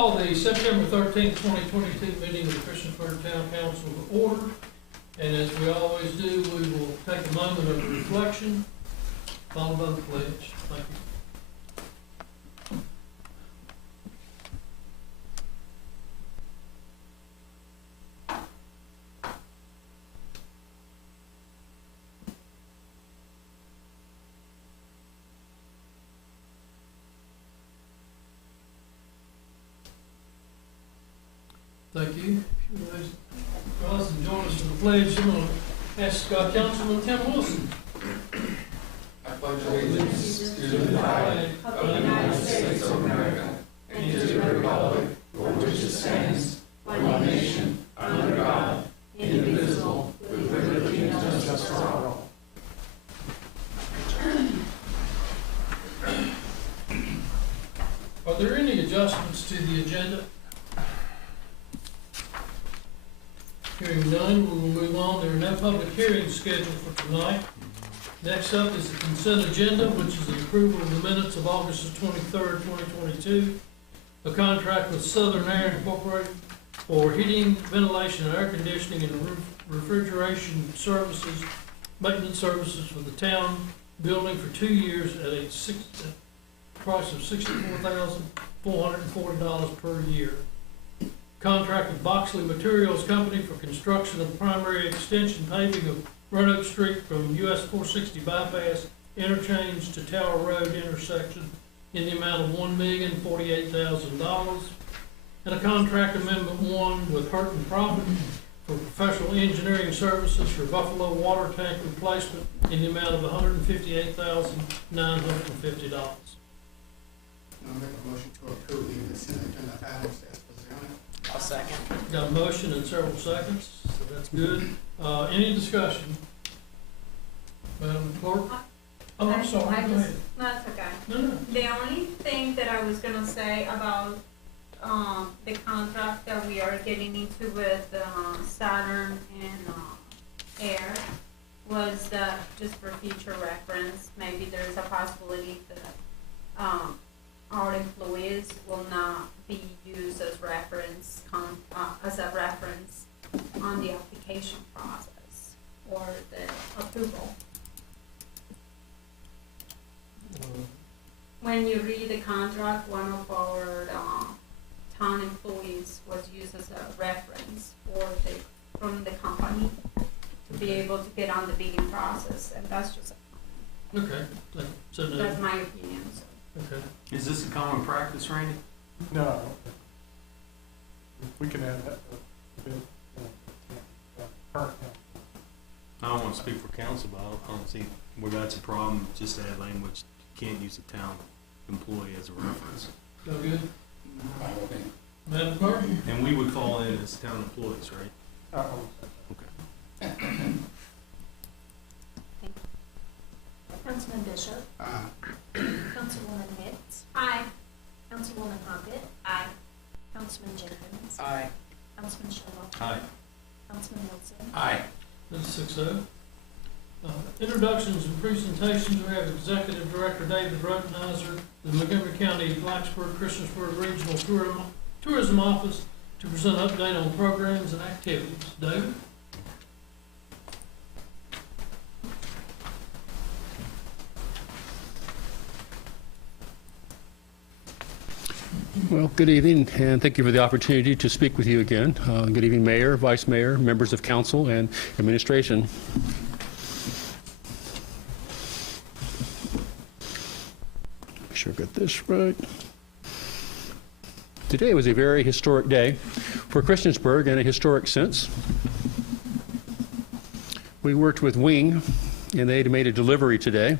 call the September 13th, 2022 meeting of the Christiansburg Town Council to order. And as we always do, we will take a moment of reflection, followed by the pledge. Thank you. Thank you. If you guys rise and join us for the pledge, I'm going to ask Councilman Tim Wilson. I pledge allegiance to the flag of the United States of America and to the republic for which it stands, one nation, under God, indivisible, with liberty and justice for all. Are there any adjustments to the agenda? Hearing none, we will move on. There are no public hearings scheduled for tonight. Next up is the consent agenda, which is the approval of the minutes of August 23rd, 2022. A contract with Southern Air Incorporated for heating, ventilation, and air conditioning and refrigeration services, maintenance services for the town building for 2 years at a price of $64,440 per year. Contract with Boxley Materials Company for construction of primary extension paving of Roanoke Street from US 460 bypass interchange to Tower Road intersection in the amount of $1,048,000. And a contract amendment 1 with Hurt and Profit for professional engineering services for Buffalo water tank replacement in the amount of $158,950. I'll make a motion to approve the consent agenda items as presented. I'll second. Got a motion in several seconds, so that's good. Any discussion? Madam Clerk? Oh, I'm sorry, go ahead. No, it's okay. No. The only thing that I was gonna say about the contract that we are getting into with Saturn and Air was that just for future reference, maybe there's a possibility that our employees will not be used as reference on the application process or the approval. When you read the contract, one of our town employees was used as a reference from the company to be able to get on the bidding process, and that's just Okay, so no. that's my opinion. So. Okay. Is this a common practice, Randy? No. We can add that. I don't want to speak for council, but I don't see where that's a problem, just to add language, you can't use a town employee as a reference. Go good? Madam Clerk? And we would fall in as town employees, right? Okay. Councilman Bishop. Aye. Councilwoman Hicks. Aye. Councilwoman Hockett. Aye. Councilman Jenkins. Aye. Councilman Shell. Aye. Councilman Wilson. Aye. That's 6-0. Introductions and presentations. We have Executive Director David Rotenizer, the Montgomery County Blacksburg Christiansburg Regional Tourism Office, to present an update on programs and activities. David? Well, good evening, and thank you for the opportunity to speak with you again. Good evening, Mayor, Vice Mayor, members of council, and administration. Make sure I got this right. Today was a very historic day for Christiansburg in a historic sense. We worked with Wing, and they made a delivery today.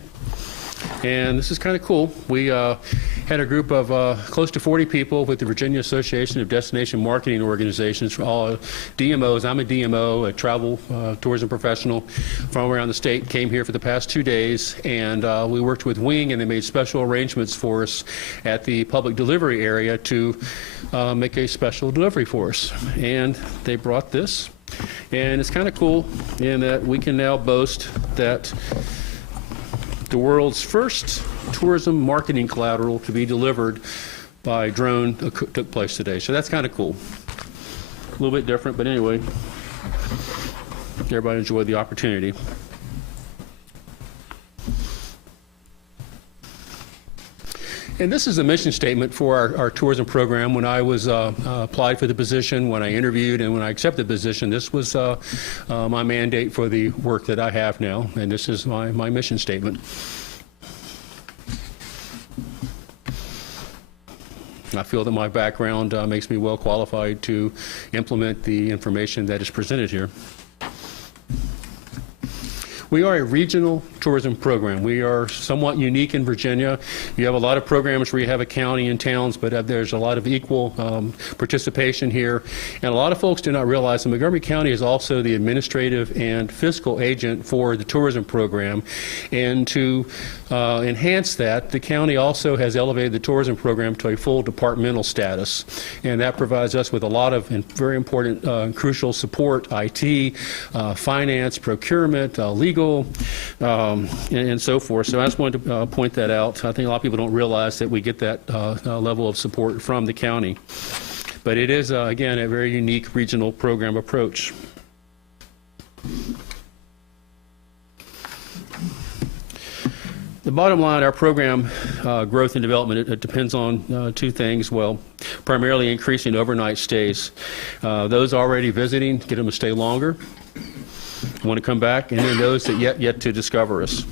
And this is kind of cool. We had a group of close to 40 people with the Virginia Association of Destination Marketing Organizations, all DMOs. I'm a DMO, a travel tourism professional from around the state, came here for the past 2 days, and we worked with Wing, and they made special arrangements for us at the public delivery area to make a special delivery for us. And they brought this, and it's kind of cool in that we can now boast that the world's first tourism marketing collateral to be delivered by drone took place today. So that's kind of cool. A little bit different, but anyway, everybody enjoyed the opportunity. And this is a mission statement for our tourism program. When I was applied for the position, when I interviewed, and when I accepted the position, this was my mandate for the work that I have now, and this is my mission statement. I feel that my background makes me well qualified to implement the information that is presented here. We are a regional tourism program. We are somewhat unique in Virginia. You have a lot of programs where you have a county and towns, but there's a lot of equal participation here. And a lot of folks do not realize that Montgomery County is also the administrative and fiscal agent for the tourism program. And to enhance that, the county also has elevated the tourism program to a full departmental status. And that provides us with a lot of very important crucial support, IT, finance, procurement, legal, and so forth. So I just wanted to point that out. I think a lot of people don't realize that we get that level of support from the county. But it is, again, a very unique regional program approach. The bottom line, our program growth and development, it depends on two things. Well, primarily increasing overnight stays. Those already visiting, get them to stay longer, want to come back, and then those that yet to discover us.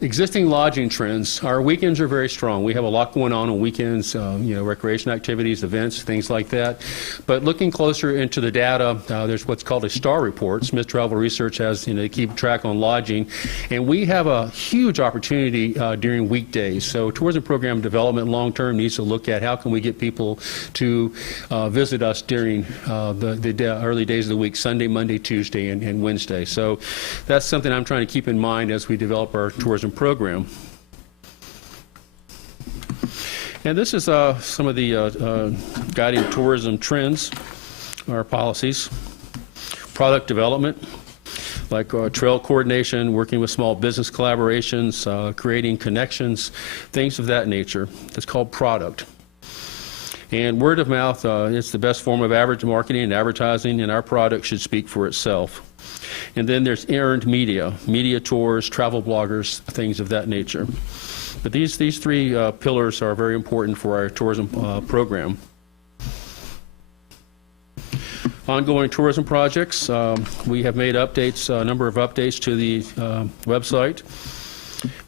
Existing lodging trends. Our weekends are very strong. We have a lot going on weekends, recreation activities, events, things like that. But looking closer into the data, there's what's called a STAR report. Smith Travel Research has, they keep track on lodging. And we have a huge opportunity during weekdays. So tourism program development long-term needs to look at how can we get people to visit us during the early days of the week, Sunday, Monday, Tuesday, and Wednesday. So that's something I'm trying to keep in mind as we develop our tourism program. And this is some of the guiding tourism trends, our policies. Product development, like trail coordination, working with small business collaborations, creating connections, things of that nature. That's called product. And word of mouth, it's the best form of marketing and advertising, and our product should speak for itself. And then there's earned media tours, travel bloggers, things of that nature. But these three pillars are very important for our tourism program. Ongoing tourism projects. We have made updates, a number of updates to the website.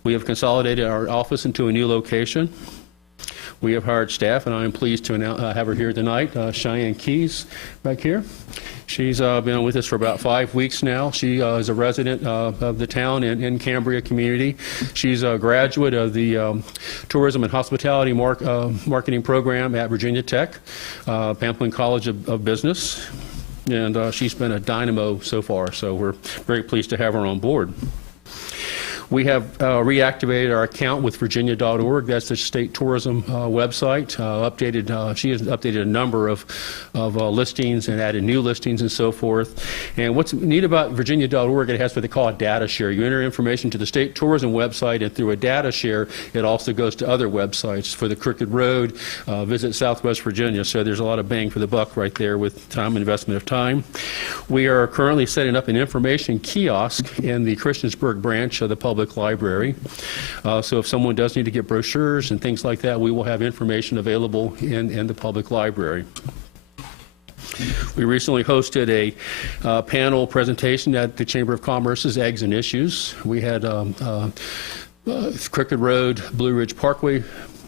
We have consolidated our office into a new location. We have hired staff, and I am pleased to have her here tonight, Cheyenne Keys, back here. She's been with us for about 5 weeks now. She is a resident of the town in Cambria community. She's a graduate of the Tourism and Hospitality Marketing program at Virginia Tech, Pamplin College of Business, and she's been a dynamo so far, so we're very pleased to have her on board. We have reactivated our account with Virginia.org. That's the state tourism website. She has updated a number of listings and added new listings and so forth. And what's neat about Virginia.org, it has what they call a data share. You enter information to the state tourism website, and through a data share, it also goes to other websites. For the Crooked Road, Visit Southwest Virginia. So there's a lot of bang for the buck right there with time, investment of time. We are currently setting up an information kiosk in the Christiansburg branch of the public library. So if someone does need to get brochures and things like that, we will have information available in the public library. We recently hosted a panel presentation at the Chamber of Commerce's Eggs and Issues. We had Crooked Road, Blue Ridge Parkway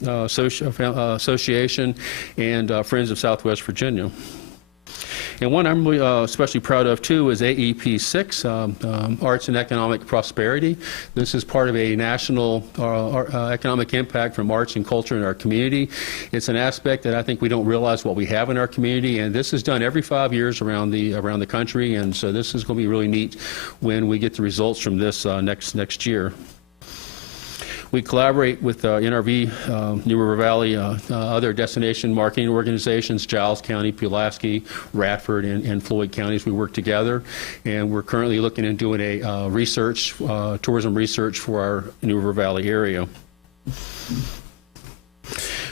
Association, and Friends of Southwest Virginia. And one I'm really, especially proud of, too, is AEP 6, Arts and Economic Prosperity. This is part of a national economic impact from arts and culture in our community. It's an aspect that I think we don't realize what we have in our community, and this is done every 5 years around the country, and so this is going to be really neat when we get the results from this next year. We collaborate with NRV, New River Valley, other destination marketing organizations, Giles County, Pulaski, Radford, and Floyd counties. We work together, and we're currently looking at doing a tourism research for our New River Valley area.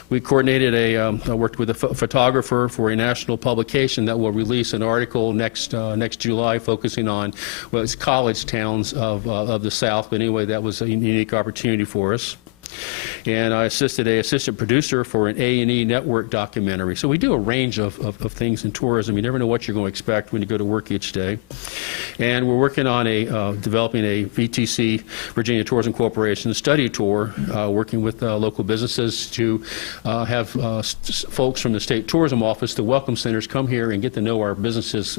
We coordinated I worked with a photographer for a national publication that will release an article next July focusing on, well, it's college towns of the South, but anyway, that was a unique opportunity for us. And I assisted an assistant producer for an A&E network documentary. So we do a range of things in tourism. You never know what you're going to expect when you go to work each day. And we're working on developing a VTC, Virginia Tourism Corporation, study tour, working with local businesses to have folks from the State Tourism Office, the Welcome Centers, come here and get to know our businesses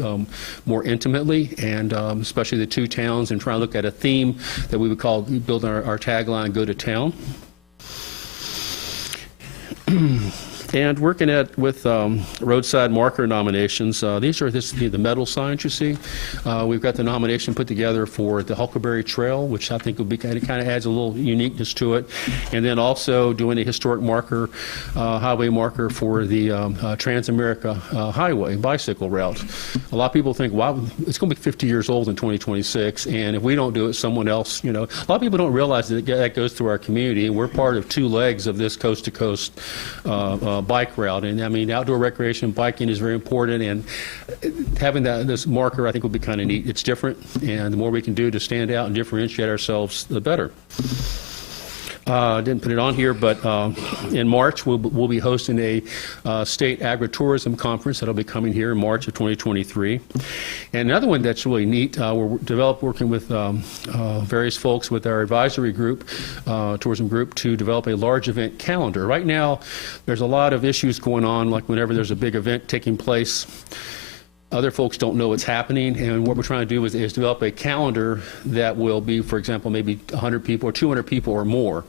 more intimately, and especially the two towns, and try to look at a theme that we would call, building our tagline, Go to Town. And working with roadside marker nominations. These are the metal signs you see. We've got the nomination put together for the Huckleberry Trail, which I think will be kind of adds a little uniqueness to it. And then also doing a historic marker, highway marker for the Trans-America Highway bicycle route. A lot of people think, wow, it's going to be 50 years old in 2026, and if we don't do it, someone else, a lot of people don't realize that goes through our community, and we're part of two legs of this coast-to-coast bike route. And I mean, outdoor recreation biking is very important, and having this marker, I think, will be kind of neat. It's different, and the more we can do to stand out and differentiate ourselves, the better. Didn't put it on here, but in March we'll be hosting a state agritourism conference that'll be coming here in March of 2023. And another one that's really neat, we're working with various folks with our advisory group, tourism group, to develop a large event calendar. Right now, there's a lot of issues going on, like whenever there's a big event taking place, other folks don't know what's happening, and what we're trying to do is develop a calendar that will be, for example, maybe 100 people or 200 people or more.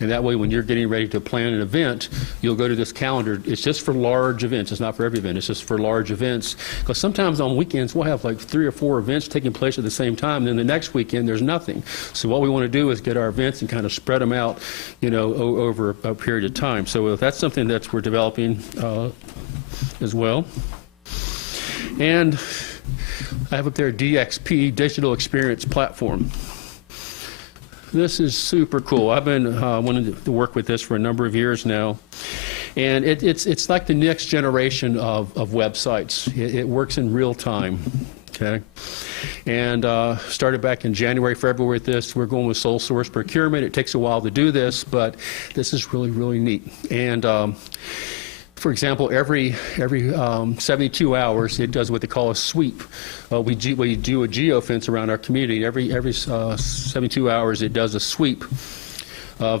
And that way, when you're getting ready to plan an event, you'll go to this calendar. It's just for large events. It's not for every event. It's just for large events. Because sometimes on weekends, we'll have like 3 or 4 events taking place at the same time, and then the next weekend, there's nothing. So what we want to do is get our events and kind of spread them out, over a period of time. So that's something that we're developing as well. And I have up there DXP, Digital Experience Platform. This is super cool. I've been wanting to work with this for a number of years now. And it's like the next generation of websites. It works in real time. Okay. And started back in January, February with this. We're going with sole source procurement. It takes a while to do this, but this is really, really neat. And for example, every 72 hours, it does what they call a sweep. We do a geofence around our community. Every 72 hours, it does a sweep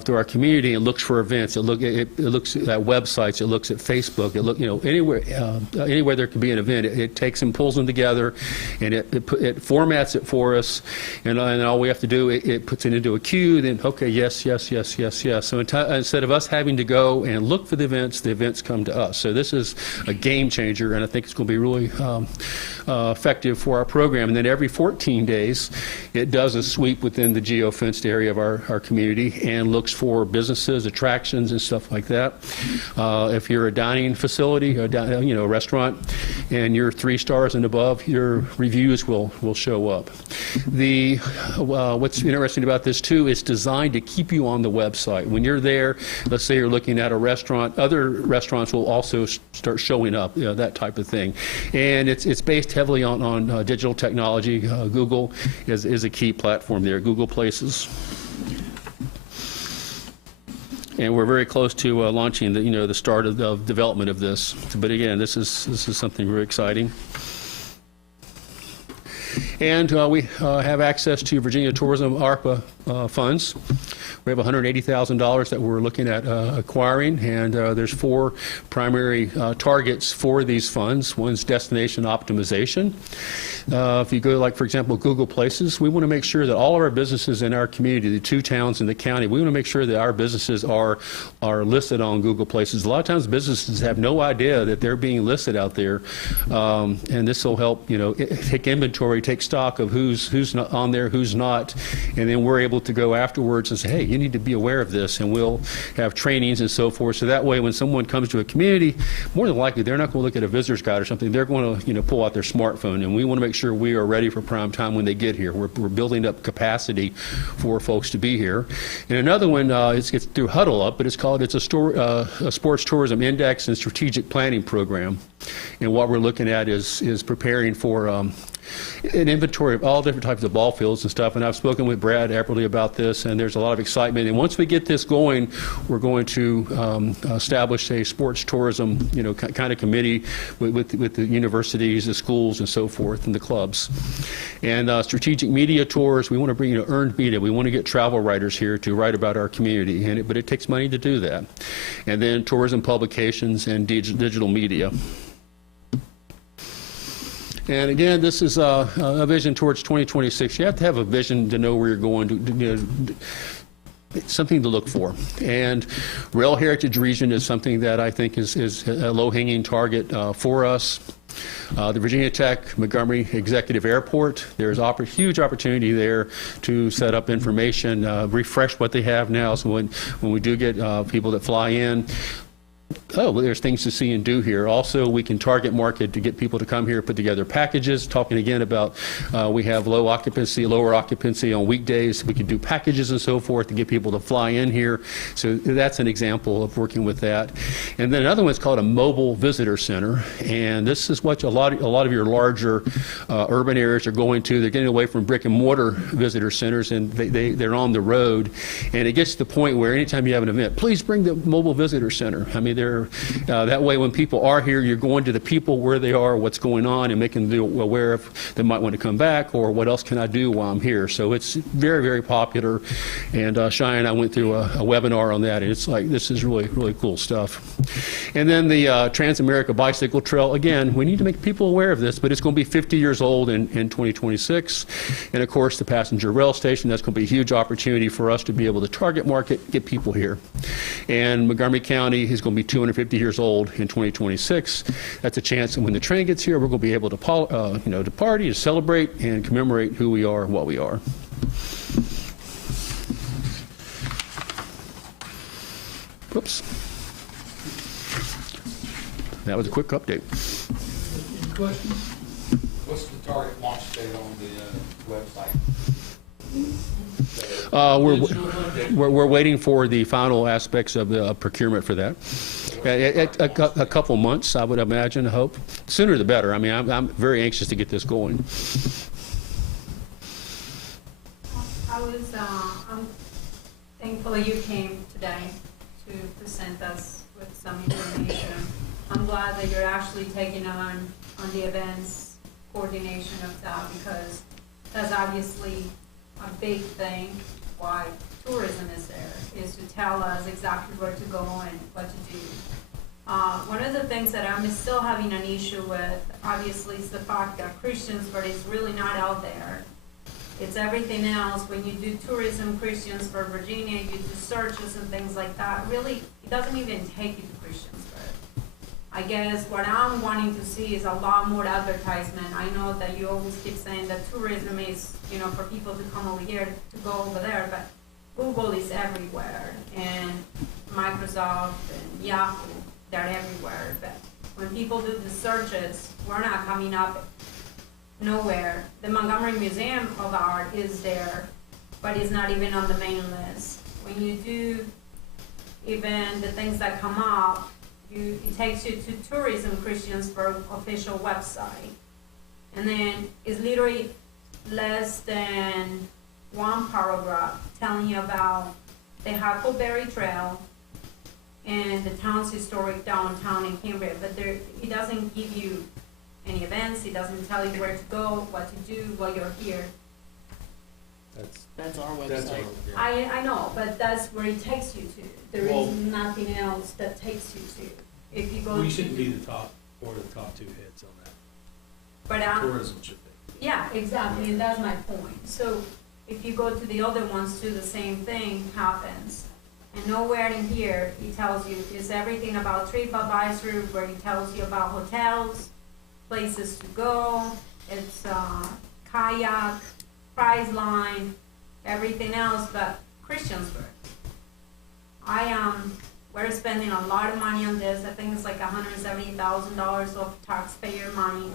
through our community and looks for events. It looks at websites. It looks at Facebook. It anywhere there could be an event. It takes and pulls them together, and it formats it for us. And all we have to do, it puts it into a queue. Then okay, yes. So instead of us having to go and look for the events come to us. So this is a game changer, and I think it's going to be really effective for our program. And then every 14 days, it does a sweep within the geofenced area of our community and looks for businesses, attractions, and stuff like that. If you're a dining facility, a restaurant, and you're 3 stars and above, your reviews will show up. What's interesting about this too, it's designed to keep you on the website. When you're there, let's say you're looking at a restaurant, other restaurants will also start showing up, that type of thing. And it's based heavily on digital technology. Google is a key platform there, Google Places. And we're very close to launching the start of development of this. But again, this is something very exciting. And we have access to Virginia Tourism ARPA funds. We have $180,000 that we're looking at acquiring, and there's 4 primary targets for these funds. One's destination optimization. If you go, for example, Google Places, we want to make sure that all of our businesses in our community, the 2 towns in the county, we want to make sure that our businesses are listed on Google Places. A lot of times businesses have no idea that they're being listed out there, and this will help, take inventory, take stock of who's not on there, who's not, and then we're able to go afterwards and say, hey, you need to be aware of this, and we'll have trainings and so forth. So that way, when someone comes to a community, more than likely, they're not going to look at a visitor's guide or something. They're going to, pull out their smartphone, and we want to make sure we are ready for prime time when they get here. We're building up capacity for folks to be here. And another one, it's through Huddle Up, but it's a sports tourism index and strategic planning program. And what we're looking at is preparing for an inventory of all different types of ball fields and stuff. And I've spoken with Brad Epperly about this, and there's a lot of excitement. And once we get this going, we're going to establish a sports tourism, kind of committee with the universities, the schools, and so forth, and the clubs. And strategic media tours, we want to bring earned media. We want to get travel writers here to write about our community, but it takes money to do that. And then tourism publications and digital media. And again, this is a vision towards 2026. You have to have a vision to know where you're going to, something to look for. And Rail Heritage Region is something that I think is a low-hanging target for us. The Virginia Tech Montgomery Executive Airport, there's huge opportunity there to set up information, refresh what they have now, so when we do get people that fly in, well, there's things to see and do here. Also, we can target market to get people to come here, put together packages, talking again about we have lower occupancy on weekdays. We can do packages and so forth to get people to fly in here. So that's an example of working with that. And then another one's called a mobile visitor center. And this is what a lot of your larger urban areas are going to. They're getting away from brick and mortar visitor centers, and they're on the road. And it gets to the point where anytime you have an event, please bring the mobile visitor center. I mean, that way when people are here, you're going to the people where they are, what's going on, and making them aware if they might want to come back, or what else can I do while I'm here. So it's very, very popular. And Shia and I went through a webinar on that, and it's like, this is really, really cool stuff. And then the Trans-America Bicycle Trail, again, we need to make people aware of this, but it's going to be 50 years old in 2026. And of course, the passenger rail station, that's going to be a huge opportunity for us to be able to target market, get people here. And Montgomery County is going to be 250 years old in 2026. That's a chance that when the train gets here, we're going to be able to, to party, to celebrate, and commemorate who we are and what we are. Whoops. That was a quick update. Any questions? What's the target launch date on the website? We're waiting for the final aspects of the procurement for that. A couple months, I would imagine, I hope. Sooner the better. I mean, I'm very anxious to get this going. I'm thankfully you came today to present us with some information. I'm glad that you're actually taking on the events coordination of that, because that's obviously a big thing why tourism is there, is to tell us exactly where to go and what to do. One of the things that I'm still having an issue with, obviously, is the fact that Christiansburg is really not out there. It's everything else. When you do tourism, Christiansburg, Virginia, you do searches and things like that. Really, it doesn't even take you to Christiansburg. I guess what I'm wanting to see is a lot more advertisement. I know that you always keep saying that tourism is, for people to come over here, to go over there, but Google is everywhere, and Microsoft and Yahoo, they're everywhere. But when people do the searches, we're not coming up nowhere. The Montgomery Museum of Art is there, but it's not even on the main list. When you do even the things that come up, it takes you to Tourism Christiansburg official website. And then it's literally less than one paragraph telling you about the Huckleberry Trail and the town's historic downtown in Cambria, but it doesn't give you any events, it doesn't tell you where to go, what to do while you're here. That's our website. I know, but that's where it takes you to. There is nothing else that takes you to. If you go We to, shouldn't be the top or the top two hits on that. but Tourism should be. yeah, exactly, and that's my point. So if you go to the other ones too, the same thing happens. And nowhere in here, it tells you, it's everything about TripAdvisor, where it tells you about hotels, places to go, it's kayak, prize line, everything else but Christiansburg. We're spending a lot of money on this. I think it's like $170,000 of taxpayer money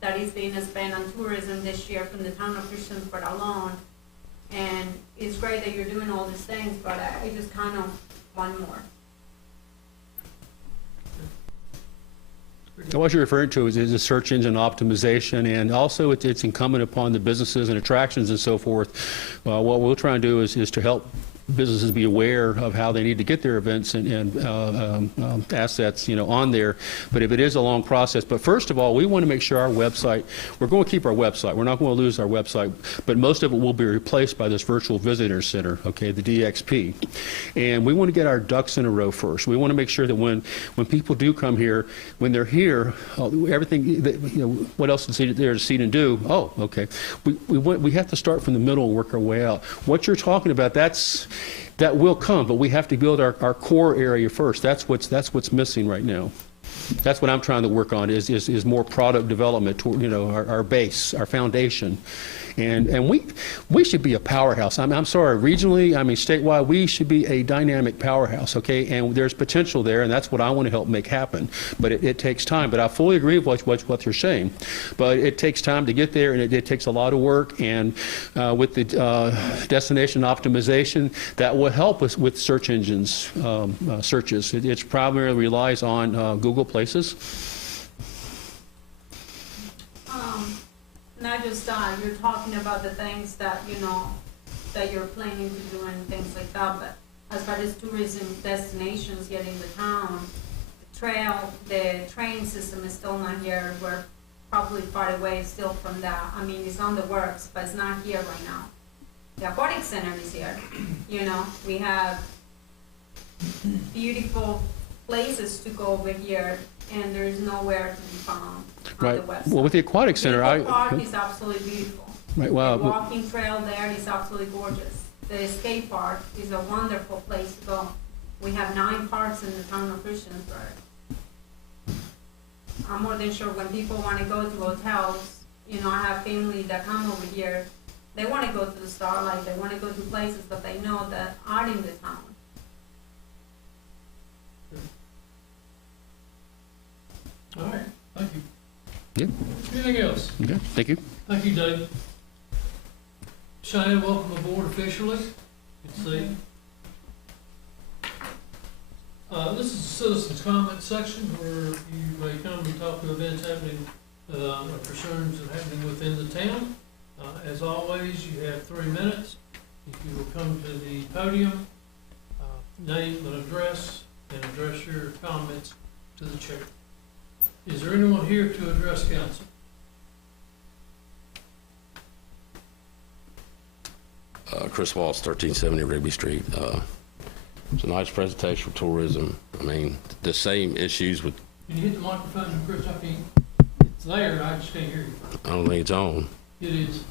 that is being spent on tourism this year from the town of Christiansburg alone. And it's great that you're doing all these things, but I just kind of want more. What you're referring to is the search engine optimization, and also it's incumbent upon the businesses and attractions and so forth. What we'll try and do is to help businesses be aware of how they need to get their events and assets, on there. But if it is a long process, but first of all, we want to make sure our website, we're going to keep our website. We're not going to lose our website, but most of it will be replaced by this virtual visitor center, okay, the DXP. And we want to get our ducks in a row first. We want to make sure that when people do come here, when they're here, everything, what else is there to see and do? Oh, okay. We have to start from the middle and work our way out. What you're talking about, that will come, but we have to build our core area first. That's what's missing right now. That's what I'm trying to work on is more product development toward, our base, our foundation. And we should be a powerhouse. I'm sorry, regionally, statewide, we should be a dynamic powerhouse, okay? And there's potential there, and that's what I want to help make happen. But it takes time. But I fully agree with what you're saying. But it takes time to get there, and it takes a lot of work. And with the destination optimization, that will help us with search engines searches. It primarily relies on Google Places. Not just that, you're talking about the things that, that you're planning to do and things like that, but as far as tourism destinations getting to town, the train system is still not here. We're probably far away still from that. It's on the works, but it's not here right now. The aquatic center is here. We have beautiful places to go over here, and there's nowhere to be found on the website. Well, with the aquatic center, the park is absolutely beautiful. Right. Wow. The walking trail there is absolutely gorgeous. The skate park is a wonderful place to go. We have 9 parks in the town of Christiansburg. I'm more than sure when people want to go to hotels, I have family that come over here, they want to go to the Starlight, they want to go to places that they know that are in the town. All right, thank you. Yeah. Anything else? Okay. Thank you. Thank you, Dave. Cheyenne, welcome aboard officially. Good to see you. This is a citizens' comment section where you may come and talk to events happening, or concerns that are happening within the town. As always, you have 3 minutes. If you will come to the podium, name and address your comments to the chair. Is there anyone here to address council? Chris Walsh, 1370 Rigby Street. It's a nice presentation for tourism. The same issues with... Can you hit the microphone, Chris? I can't. It's there, I just can't hear you. I don't think it's on. It is.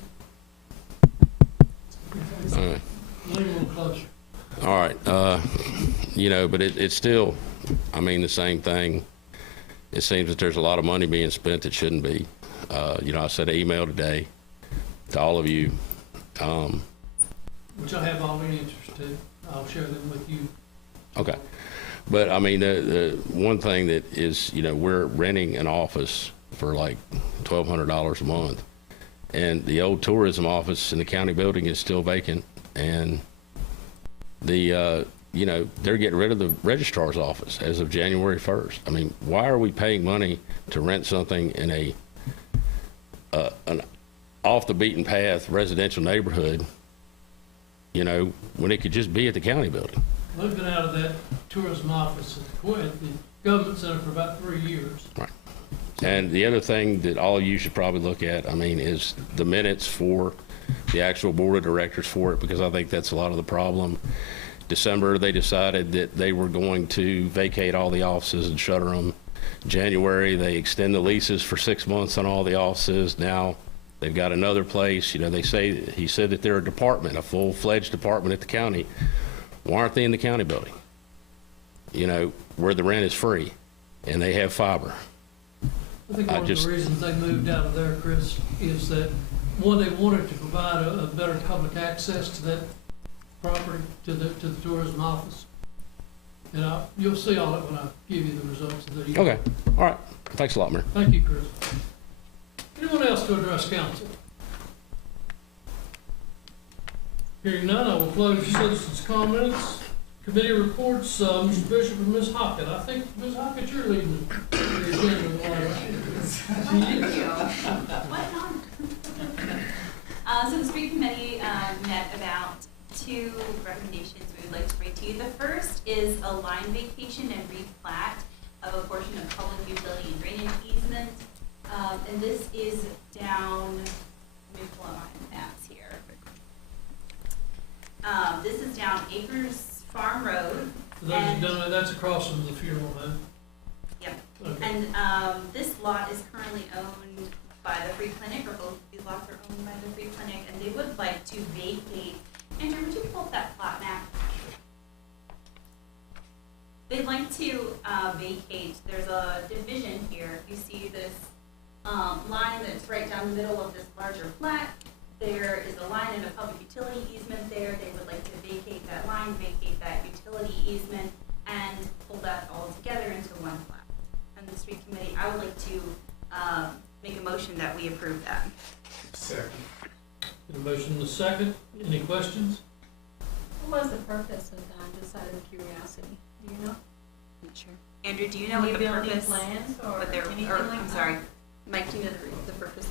All right. Lean a little closer. All right. But it's still, the same thing. It seems that there's a lot of money being spent that shouldn't be. I sent an email today to all of you. Which I have all the answers to. I'll share them with you. Okay. But the one thing that is, we're renting an office for like $1,200 a month. And the old tourism office in the county building is still vacant. And they're getting rid of the registrar's office as of January 1st. Why are we paying money to rent something in an off the beaten path residential neighborhood, when it could just be at the county building? We've been out of that tourism office at the government center for about 3 years. Right. And the other thing that all of you should probably look at, is the minutes for the actual board of directors for it, because I think that's a lot of the problem. December, they decided that they were going to vacate all the offices and shutter them. January, they extend the leases for 6 months on all the offices. Now they've got another place. He said that they're a department, a full-fledged department at the county. Why aren't they in the county building? Where the rent is free and they have fiber. I think one of the reasons they moved out of there, Chris, is that, one, they wanted to provide a better public access to that property, to the tourism office. And you'll see all that when I give you the results of the year. Okay. All right. Thanks a lot, Mayor. Thank you, Chris. Anyone else to address council? Hearing none, I will close citizens' comments. Committee reports, Mr. Bishop and Ms. Hockett. I think, Ms. Hockett, you're leading the agenda tonight. Thank you. What on? So the street committee met about 2 recommendations we would like to bring to you. The first is a line vacation and replat of a portion of public utility and drainage easement. And this is down, let me pull up my maps here. This is down Acres Farm Road. For those who don't know, that's across from the funeral home. Yep. Okay. And this lot is currently owned by the free clinic, or both of these lots are owned by the free clinic, and they would like to vacate. Andrew, would you pull up that plot map? They'd like to vacate, there's a division here. You see this line that's right down the middle of this larger plat. There is a line and a public utility easement there. They would like to vacate that line, vacate that utility easement, and pull that all together into one plat. And the street committee, I would like to make a motion that we approve that. Second. Get a motion in a second. Any questions? What was the purpose of that, just out of curiosity? Do you know? Not sure. Andrew, do you know what the building purpose? plans or What they're, anything or, like I'm that? sorry, Mike, do you know the purpose?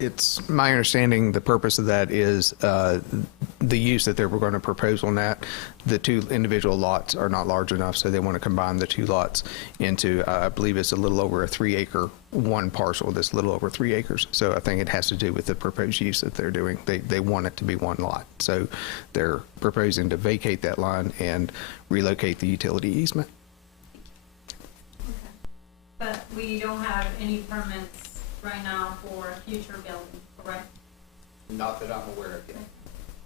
It's my understanding the purpose of that is the use that they were going to propose on that. The 2 individual lots are not large enough, so they want to combine the 2 lots into, I believe it's a little over a 3-acre, one parcel that's a little over 3 acres. So I think it has to do with the proposed use that they're doing. They want it to be one lot. So they're proposing to vacate that line and relocate the utility easement. Okay. But we don't have any permits right now for future building, correct? Not that I'm aware of yet.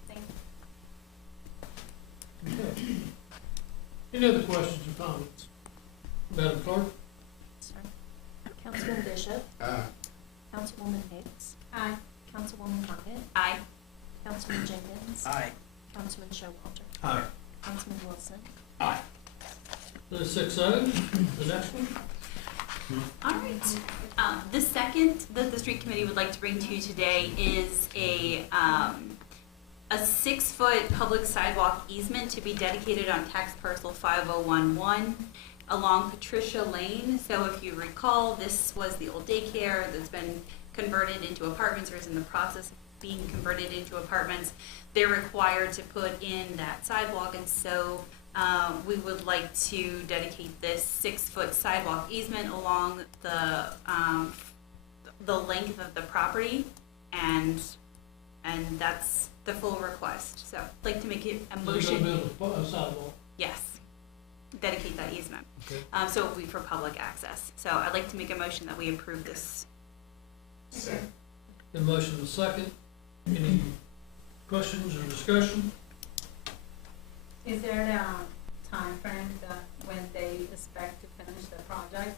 Thank you. Okay. Any other questions or comments? Madam Clerk? Sorry. Councilman Bishop, Councilwoman Hicks, Aye. Councilwoman Hockett, Aye. Councilman Jenkins, Aye. Councilman Showalter, Aye. Councilman Wilson. Aye. That's 6-0. The next one? All right. The second that the street committee would like to bring to you today is a 6-foot public sidewalk easement to be dedicated on tax parcel 5011 along Patricia Lane. So if you recall, this was the old daycare that's been converted into apartments, or is in the process of being converted into apartments. They're required to put in that sidewalk, and so we would like to dedicate this 6-foot sidewalk easement along the length of the property, and that's the full request. So I'd like to make it a You're motion. gonna build a sidewalk. Yes, dedicate that easement. Okay. So it will be for public access. So I'd like to make a motion that we approve this. Second. The motion is second. Any questions or discussion? Is there a time frame that when they expect to finish the project?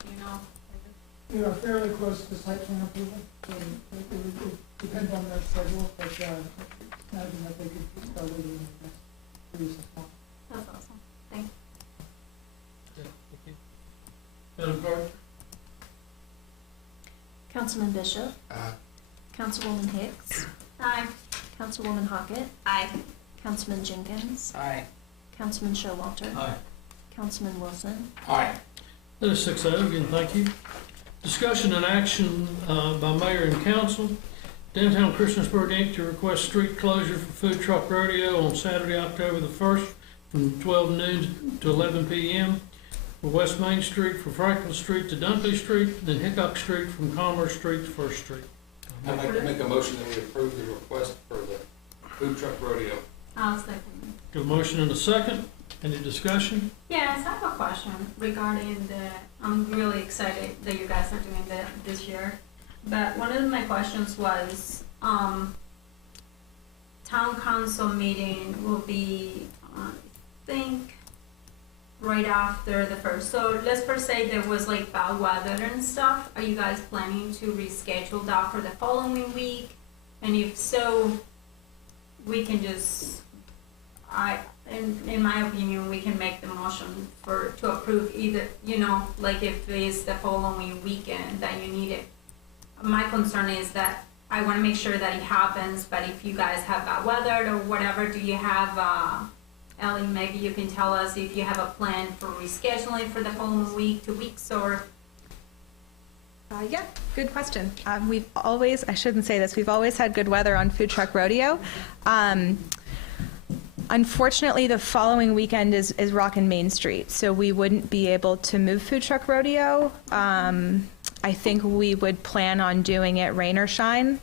Do you know? We are fairly close to site plan approval, so it depends on their schedule, but imagine that they could start it in the next 3 to 6 months. That's awesome. Thank you. Okay, thank you. Madam Clerk? Councilman Bishop, Councilwoman Hicks, Aye. Councilwoman Hockett, Aye. Councilman Jenkins, Aye. Councilman Showalter, Aye. Councilman Wilson. Aye. That is 6-0. Again, thank you. Discussion and action by mayor and council. Downtown Christiansburg, Inc. to request street closure for food truck rodeo on Saturday, October the 1st from 12 noon to 11 p.m. for West Main Street, for Franklin Street to Dunkley Street, then Hickok Street from Commerce Street to First Street. I'd like to make a motion that we approve the request for the food truck rodeo. I'll second. Got a motion and a second. Any discussion? Yes, I have a question regarding I'm really excited that you guys are doing that this year. But one of my questions was, town council meeting will be, I think, right after the first. So let's first say there was like bad weather and stuff. Are you guys planning to reschedule that for the following week? And if so, we can just, in my opinion, we can make the motion to approve either, like if it's the following weekend that you need it. My concern is that I wanna make sure that it happens, but if you guys have bad weather or whatever, do you have, Ellie, maybe you can tell us if you have a plan for rescheduling for the following week, 2 weeks, or? Yeah, good question. We've always, I shouldn't say this, we've always had good weather on Food Truck Rodeo. Unfortunately, the following weekend is Rockin' Main Street, so we wouldn't be able to move Food Truck Rodeo. I think we would plan on doing it rain or shine.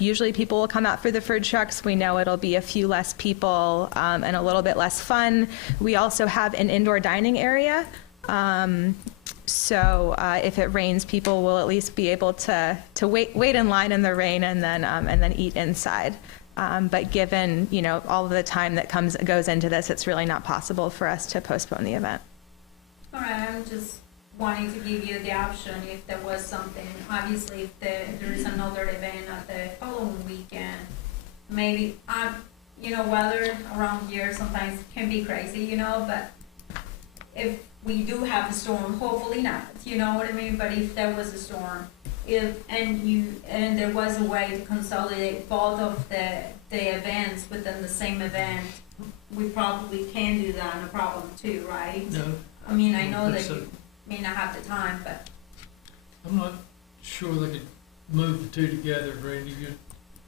Usually people will come out for the food trucks. We know it'll be a few less people and a little bit less fun. We also have an indoor dining area. So if it rains, people will at least be able to wait in line in the rain and then eat inside. But given, all of the time that goes into this, it's really not possible for us to postpone the event. All right, I'm just wanting to give you the option if there was something. Obviously, if there is another event at the following weekend, maybe, weather around here sometimes can be crazy, but if we do have a storm, hopefully not, you know what I mean? But if there was a storm, and there was a way to consolidate both of the events within the same event, we probably can do that, no problem too, right? No. I mean, I know that you may not have the time, but. I'm not sure they could move the two together, Randy.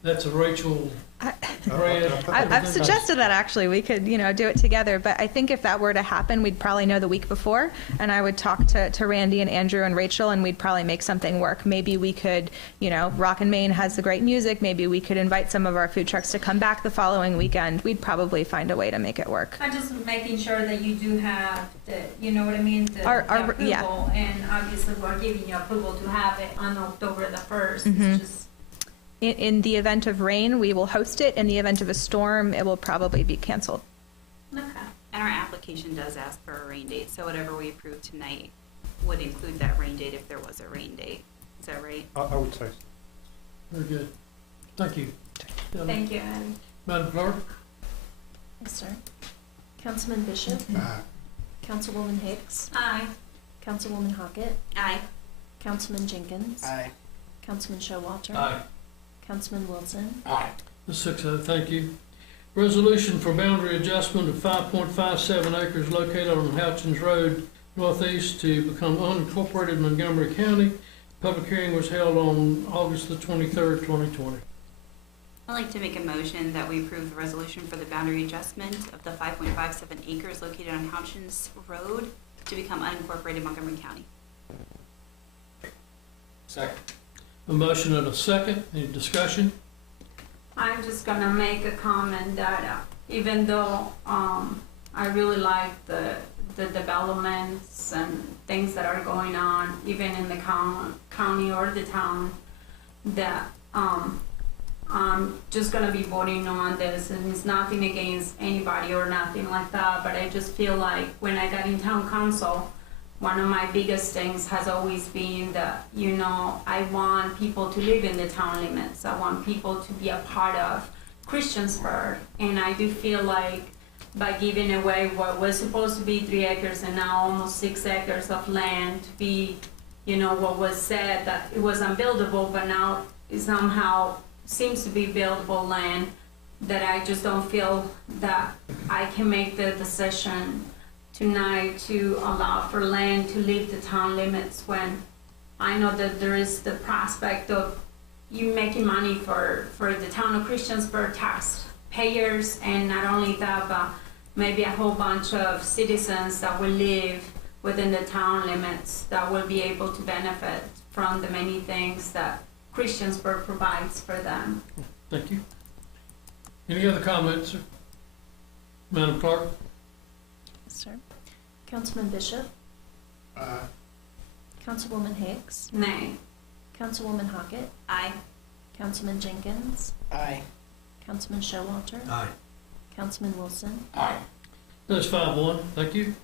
That's a Rachel. I've suggested that actually we could, do it together. But I think if that were to happen, we'd probably know the week before, and I would talk to Randy and Andrew and Rachel, and we'd probably make something work. Maybe we could, Rockin' Main has the great music. Maybe we could invite some of our food trucks to come back the following weekend. We'd probably find a way to make it work. I'm just making sure that you do have the, you know what I mean, the approval, yeah. And obviously we're giving you approval to have it on October the 1st. Mm-hmm. It's just. In the event of rain, we will host it. In the event of a storm, it will probably be canceled. Okay. And our application does ask for a rain date, so whatever we approve tonight would include that rain date if there was a rain date. Is that right? I would say so. Very good. Thank you. Thank you, Annie. Madam Clerk? Yes, sir. Councilman Bishop? Aye. Councilwoman Hicks? Aye. Councilwoman Hockett? Aye. Councilman Jenkins? Aye. Councilman Showalter? Aye. Councilman Wilson? Aye. The 6-0, thank you. Resolution for boundary adjustment of 5.57 acres located on Houchins Road northeast to become unincorporated Montgomery County. Public hearing was held on August the 23rd, 2020. I'd like to make a motion that we approve the resolution for the boundary adjustment of the 5.57 acres located on Houchins Road to become unincorporated Montgomery County. Second. A motion and a second. Any discussion? I'm just gonna make a comment that even though I really like the developments and things that are going on, even in the county or the town, that I'm just gonna be voting on this, and it's nothing against anybody or nothing like that, but I just feel like when I got in town council, one of my biggest things has always been that, I want people to live in the town limits. I want people to be a part of Christiansburg. And I do feel like by giving away what was supposed to be 3 acres and now almost 6 acres of land to be, what was said that it was unbuildable, but now it somehow seems to be buildable land, that I just don't feel that I can make the decision tonight to allow for land to leave the town limits when I know that there is the prospect of you making money for the town of Christiansburg taxpayers, and not only that, but maybe a whole bunch of citizens that will live within the town limits that will be able to benefit from the many things that Christiansburg provides for them. Thank you. Any other comments, sir? Madam Clerk? Yes, sir. Councilman Bishop? Aye. Councilwoman Hicks? Nay. Councilwoman Hockett? Aye. Councilman Jenkins? Aye. Councilman Showalter? Aye. Councilman Wilson? Aye. That's 5-1, thank you.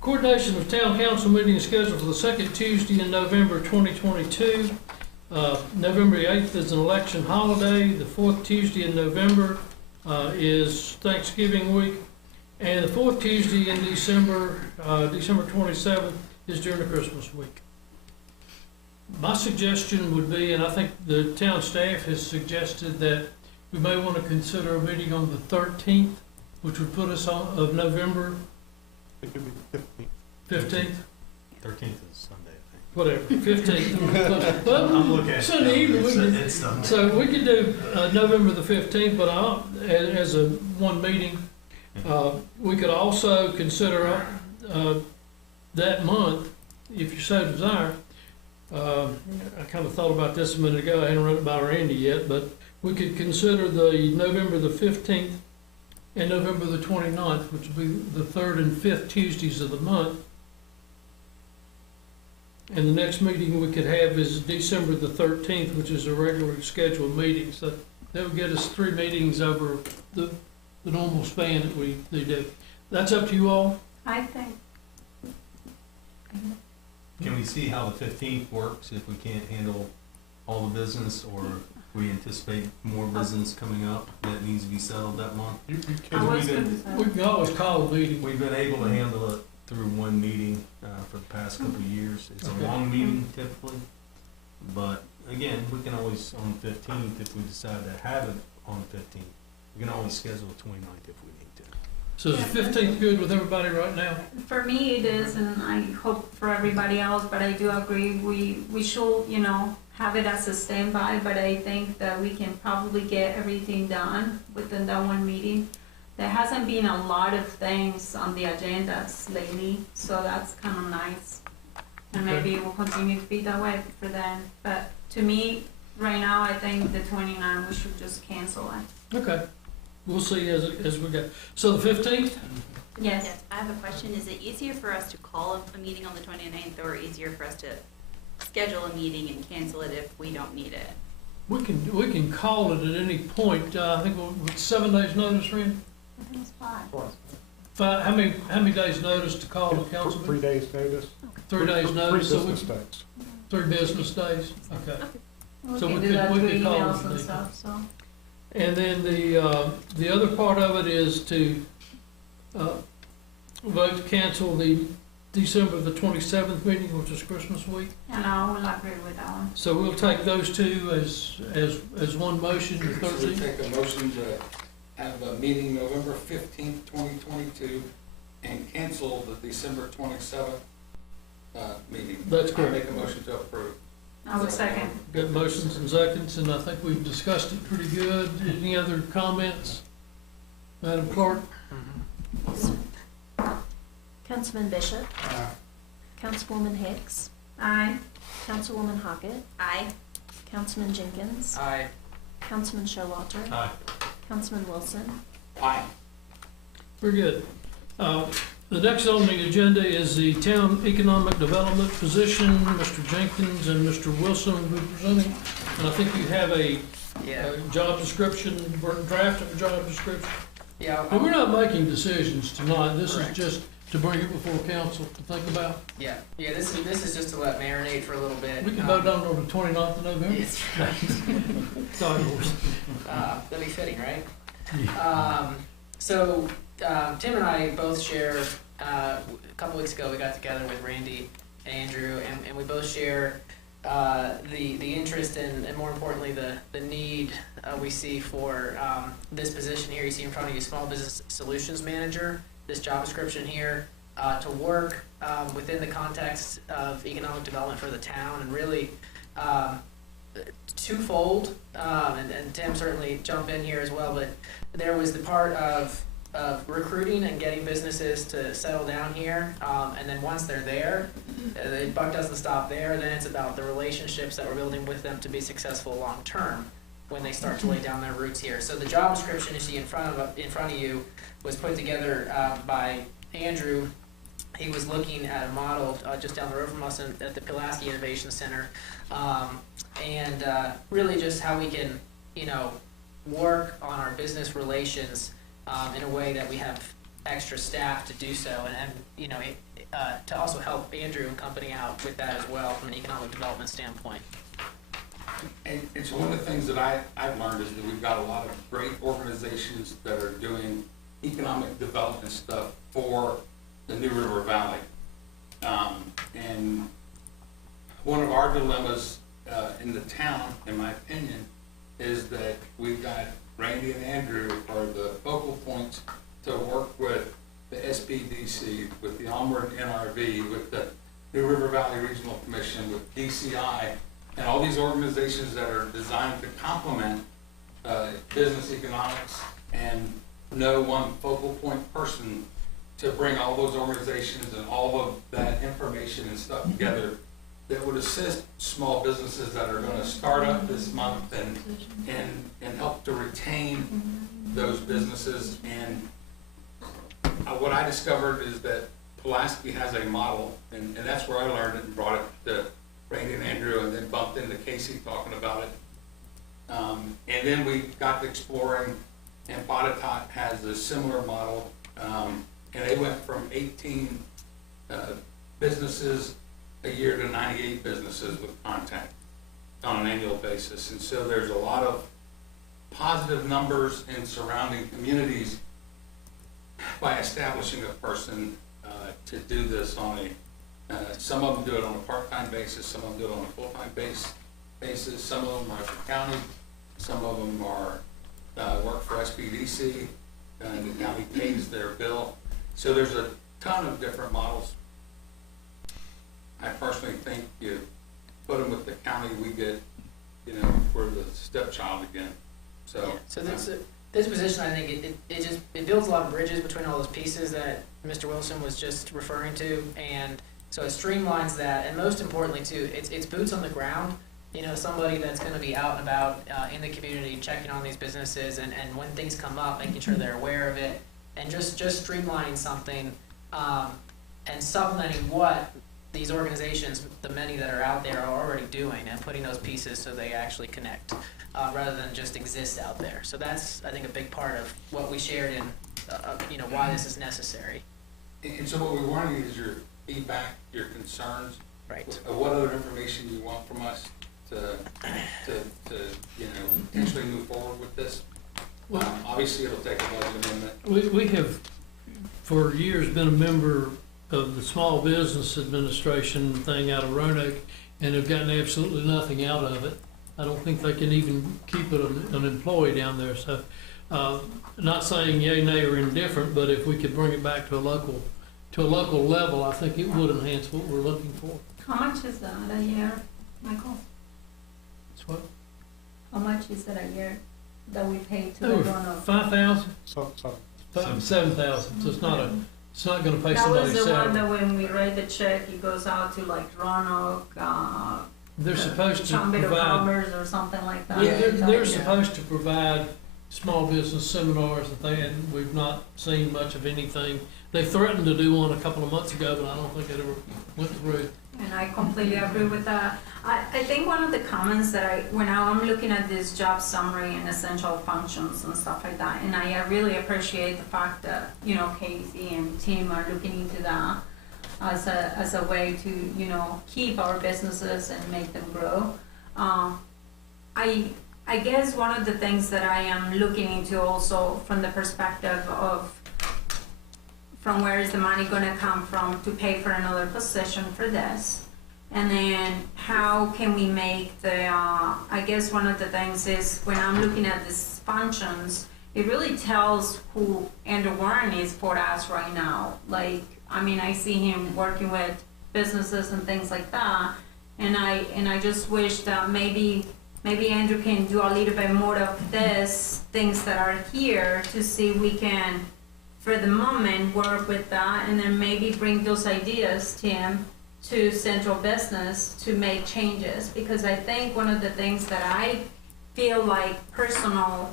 Coordination of town council meeting is scheduled for the second Tuesday in November 2022. November 8th is an election holiday. The fourth Tuesday in November is Thanksgiving week. And the fourth Tuesday in December, December 27th, is during the Christmas week. My suggestion would be, and I think the town staff has suggested, that we may want to consider a meeting on the 13th, which would put us on, of November It could be 15th, 13th is Sunday, I whatever, 15th. I'm looking at Sunday evening, we could- it's Sunday. So we could do November the 15th, but as a one meeting. We could also consider that month, if you so desire. I kind of thought about this a minute ago. I hadn't run it by Randy yet, but we could consider the November the 15th and November the 29th, which would be the third and fifth Tuesdays of the month. And the next meeting we could have is December the 13th, which is a regularly scheduled meeting. So that would get us 3 meetings over the normal span that they do. That's up to you all. I think, Can we see how the 15th works if we can't handle all the business, or we anticipate more business coming up that needs to be settled that month? You I can, was we've been- gonna We say, can always call a meeting. We've been able to handle it through one meeting for the past couple of years. It's Okay. a long meeting typically, but again, we can always, on the 15th, if we decide to have it on the 15th, we can always schedule the 29th if we need to. So is the 15th good with everybody right now? for me it is, and I hope for everybody else, but I do agree, we should, have it as a standby, but I think that we can probably get everything done within that one meeting. There hasn't been a lot of things on the agendas lately, so that's kind of nice. And Okay. maybe it will continue to be that way for them, but to me, right now, I think the 29th, we should just cancel it. Okay. We'll see as we go. So the 15th? Yes. Yes, I have a question. Is it easier for us to call a meeting on the 29th, or easier for us to schedule a meeting and cancel it if we don't need it? We can call it at any point. I think with 7 days notice, Randy? I think it's fine. How many days notice to call a council 3 meeting? days notice. 3 days notice, so 3 we, business days. 3 business days, okay. We So can we do could- that we through could call emails it and the- stuff, so. And then the other part of it is to vote to cancel the December the 27th meeting, which is Christmas week. And I will agree with that one. So we'll take those two as one motion, the So we 13th. take a motion to have a meeting November 15th, 2022, and cancel the December 27th meeting. That's I correct. make a motion to approve. I would second. Got motions and seconds, and I think we've discussed it pretty good. Any other comments? Madam Clerk? Councilman Bishop, Uh, Councilwoman Hicks, Aye. Councilwoman Hockett, Aye. Councilman Jenkins, Aye. Councilman Showalter, Aye. Councilman Wilson. Aye. Very good. The next on the agenda is the town economic development position. Mr. Jenkins and Mr. Wilson will be presenting. And I think you have a job description, draft of a job description. Yeah, And we're not making decisions tonight. This is Correct. just to bring it before council to think about. yeah, this is just to let marinate for a little bit. We can vote on it on the 29th of November. Yes, right. Sorry, Lord. That'd be fitting, right? So Tim and I both share, a couple weeks ago, we got together with Randy and Andrew, and we both share the interest and more importantly, the need we see for this position here. You see in front of you, Small Business Solutions Manager, this job description here, to work within the context of economic development for the town, and really twofold, and Tim certainly jump in here as well, but there was the part of recruiting and getting businesses to settle down here, and then once they're there, the buck doesn't stop there. Then it's about the relationships that we're building with them to be successful long term when they start to lay down their roots here. So the job description you see in front of you was put together by Andrew. He was looking at a model just down the road from us at the Pulaski Innovation Center, and really just how we can, work on our business relations in a way that we have extra staff to do so, and to also help Andrew and company out with that as well from an economic development standpoint. And it's one of the things that I've learned is that we've got a lot of great organizations that are doing economic development stuff for the New River Valley. And one of our dilemmas in the town, in my opinion, is that we've got Randy and Andrew are the focal points to work with the SPDC, with the Onward NRV, with the New River Valley Regional Commission, with DCI, and all these organizations that are designed to complement business economics, and no one focal point person to bring all those organizations and all of that information and stuff together that would assist small businesses that are going to start up this month and help to retain those businesses. And what I discovered is that Pulaski has a model, and that's where I learned it and brought it to Randy and Andrew, and then bumped into Casey talking about it. And then we got to exploring, and Botetourt has a similar model, and they went from 18 businesses a year to 98 businesses with contact on an annual basis. And so there's a lot of positive numbers in surrounding communities by establishing a person to do this on a, some of them do it on a part-time basis, some of them do it on a full-time basis, some of them are for county, some of them are work for SPDC, and the county pays their bill. So there's a ton of different models. I personally think you put them with the county, we get, you know, we're the stepchild again. So, So this position, I think it builds a lot of bridges between all those pieces that Mr. Wilson was just referring to, and so it streamlines that, and most importantly too, it's boots on the ground. You know, somebody that's going to be out and about in the community, checking on these businesses, and when things come up, making sure they're aware of it, and just streamlining something and supplementing what these organizations, the many that are out there, are already doing, and putting those pieces so they actually connect, rather than just exist out there. So that's, I think, a big part of what we shared in, you know, why this is necessary. and so what we want is your feedback, your concerns. Right. What other information you want from us to you know, potentially move forward with this? Obviously, it'll take a budget amendment. We have, for years, been a member of the Small Business Administration thing out of Roanoke, and have gotten absolutely nothing out of it. I don't think they can even keep an employee down there, so, not saying yay, nay, or indifferent, but if we could bring it back to a local level, I think it would enhance what we're looking for. How much is that a year, Michael? That's what? How much is that a year that we pay to the Over Roanoke? 5,000, So, 7,000, so it's not gonna pay That somebody's was the one salary. that when we write the check, it goes out to like Roanoke, They're supposed to Chamber of provide, Commerce or something like that. they're supposed to provide small business seminars and things, and we've not seen much of anything. They threatened to do one a couple of months ago, but I don't think it ever went through. And I completely agree with that. I think one of the comments that when I'm looking at this job summary and essential functions and stuff like that, and I really appreciate the fact that, you know, Casey and Tim are looking into that as a way to, you know, keep our businesses and make them grow. I guess one of the things that I am looking into also from the perspective of from where is the money going to come from to pay for another position for this, and then how can we make the I guess one of the things is when I'm looking at these functions, it really tells who Andrew Warren is for us right now. Like, I mean, I see him working with businesses and things like that, and I just wish that maybe Andrew can do a little bit more of this things that are here to see if we can, for the moment, work with that, and then maybe bring those ideas, Tim, to central business to make changes. Because I think one of the things that I feel like personally,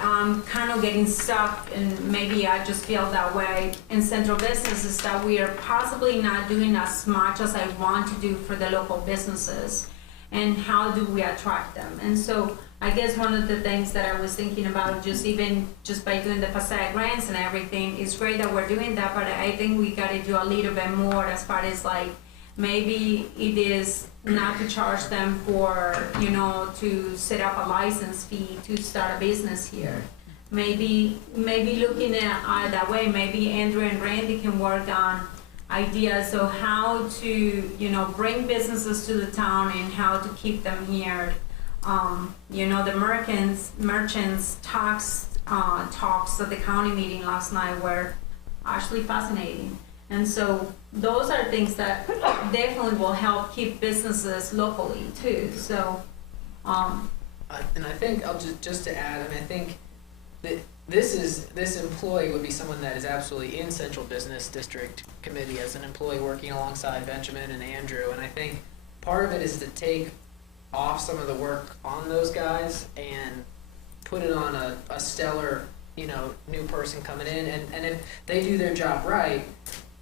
I'm kind of getting stuck, and maybe I just feel that way in central business, is that we are possibly not doing as much as I want to do for the local businesses. And how do we attract them? And so I guess one of the things that I was thinking about, just by doing the Passaic grants and everything, is great that we're doing that, but I think we got to do a little bit more as far as like, maybe it is not to charge them for, you know, to set up a license fee to start a business here. maybe looking at that way, maybe Andrew and Randy can work on ideas of how to, bring businesses to the town and how to keep them here. The merchants talks at the county meeting last night were actually fascinating. And so those are things that definitely will help keep businesses locally too. So, and I think I'll just to add, I think that this employee would be someone that is absolutely in Central Business District Committee as an employee working alongside Benjamin and Andrew. And I think part of it is to take off some of the work on those guys and put it on a stellar, new person coming in. And if they do their job right,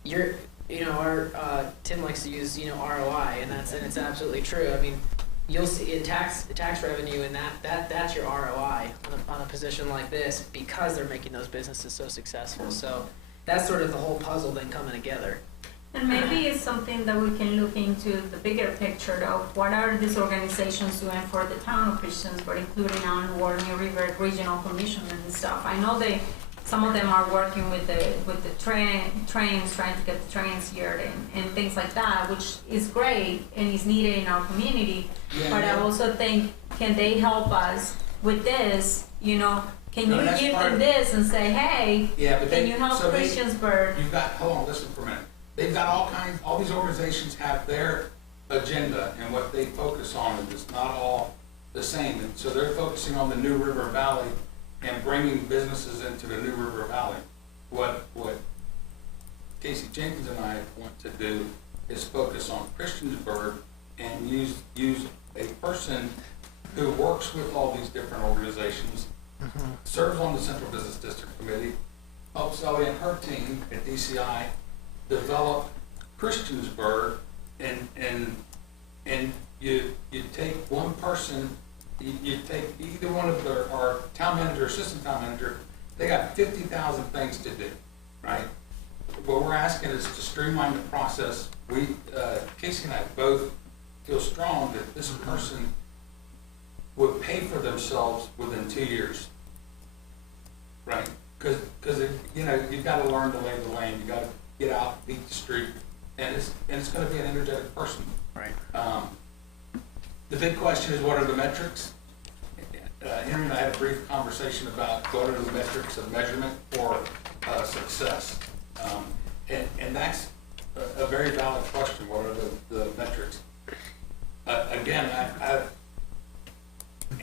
Tim likes to use, ROI, and it's absolutely true. I mean, you'll see in tax revenue, and that's your ROI on a position like this because they're making those businesses so successful. So that's sort of the whole puzzle then coming together. and maybe it's something that we can look into the bigger picture of what are these organizations doing for the town of Christiansburg, including on Warner River Regional Commission and stuff. I know some of them are working with the trains, trying to get the trains here and things like that, which is great and is needed in our community. Yeah, but I also think, can they help us with this? Can you give them this and say, hey, can you help Christiansburg? Hold on, listen for a minute. They've got all these organizations have their agenda and what they focus on, and it's not all the same. And so they're focusing on the New River Valley and bringing businesses into the New River Valley. What Casey Jenkins and I want to do is focus on Christiansburg and use a person who works with all these different organizations, serves on the Central Business District Committee, helps Ellie and her team at DCI develop Christiansburg, and you take one person. You take either one of our town manager, assistant town manager, they got 50,000 things to do, right? What we're asking is to streamline the process. Casey and I both feel strong that this person would pay for themselves within 2 years, right? Because you've got to learn to lay the lane. You got to get out, beat the street, and it's going to be an energetic person, right? The big question is, what are the metrics? Henry and I had a brief conversation about what are the metrics of measurement for success. And that's a very valid question. What are the metrics? Again,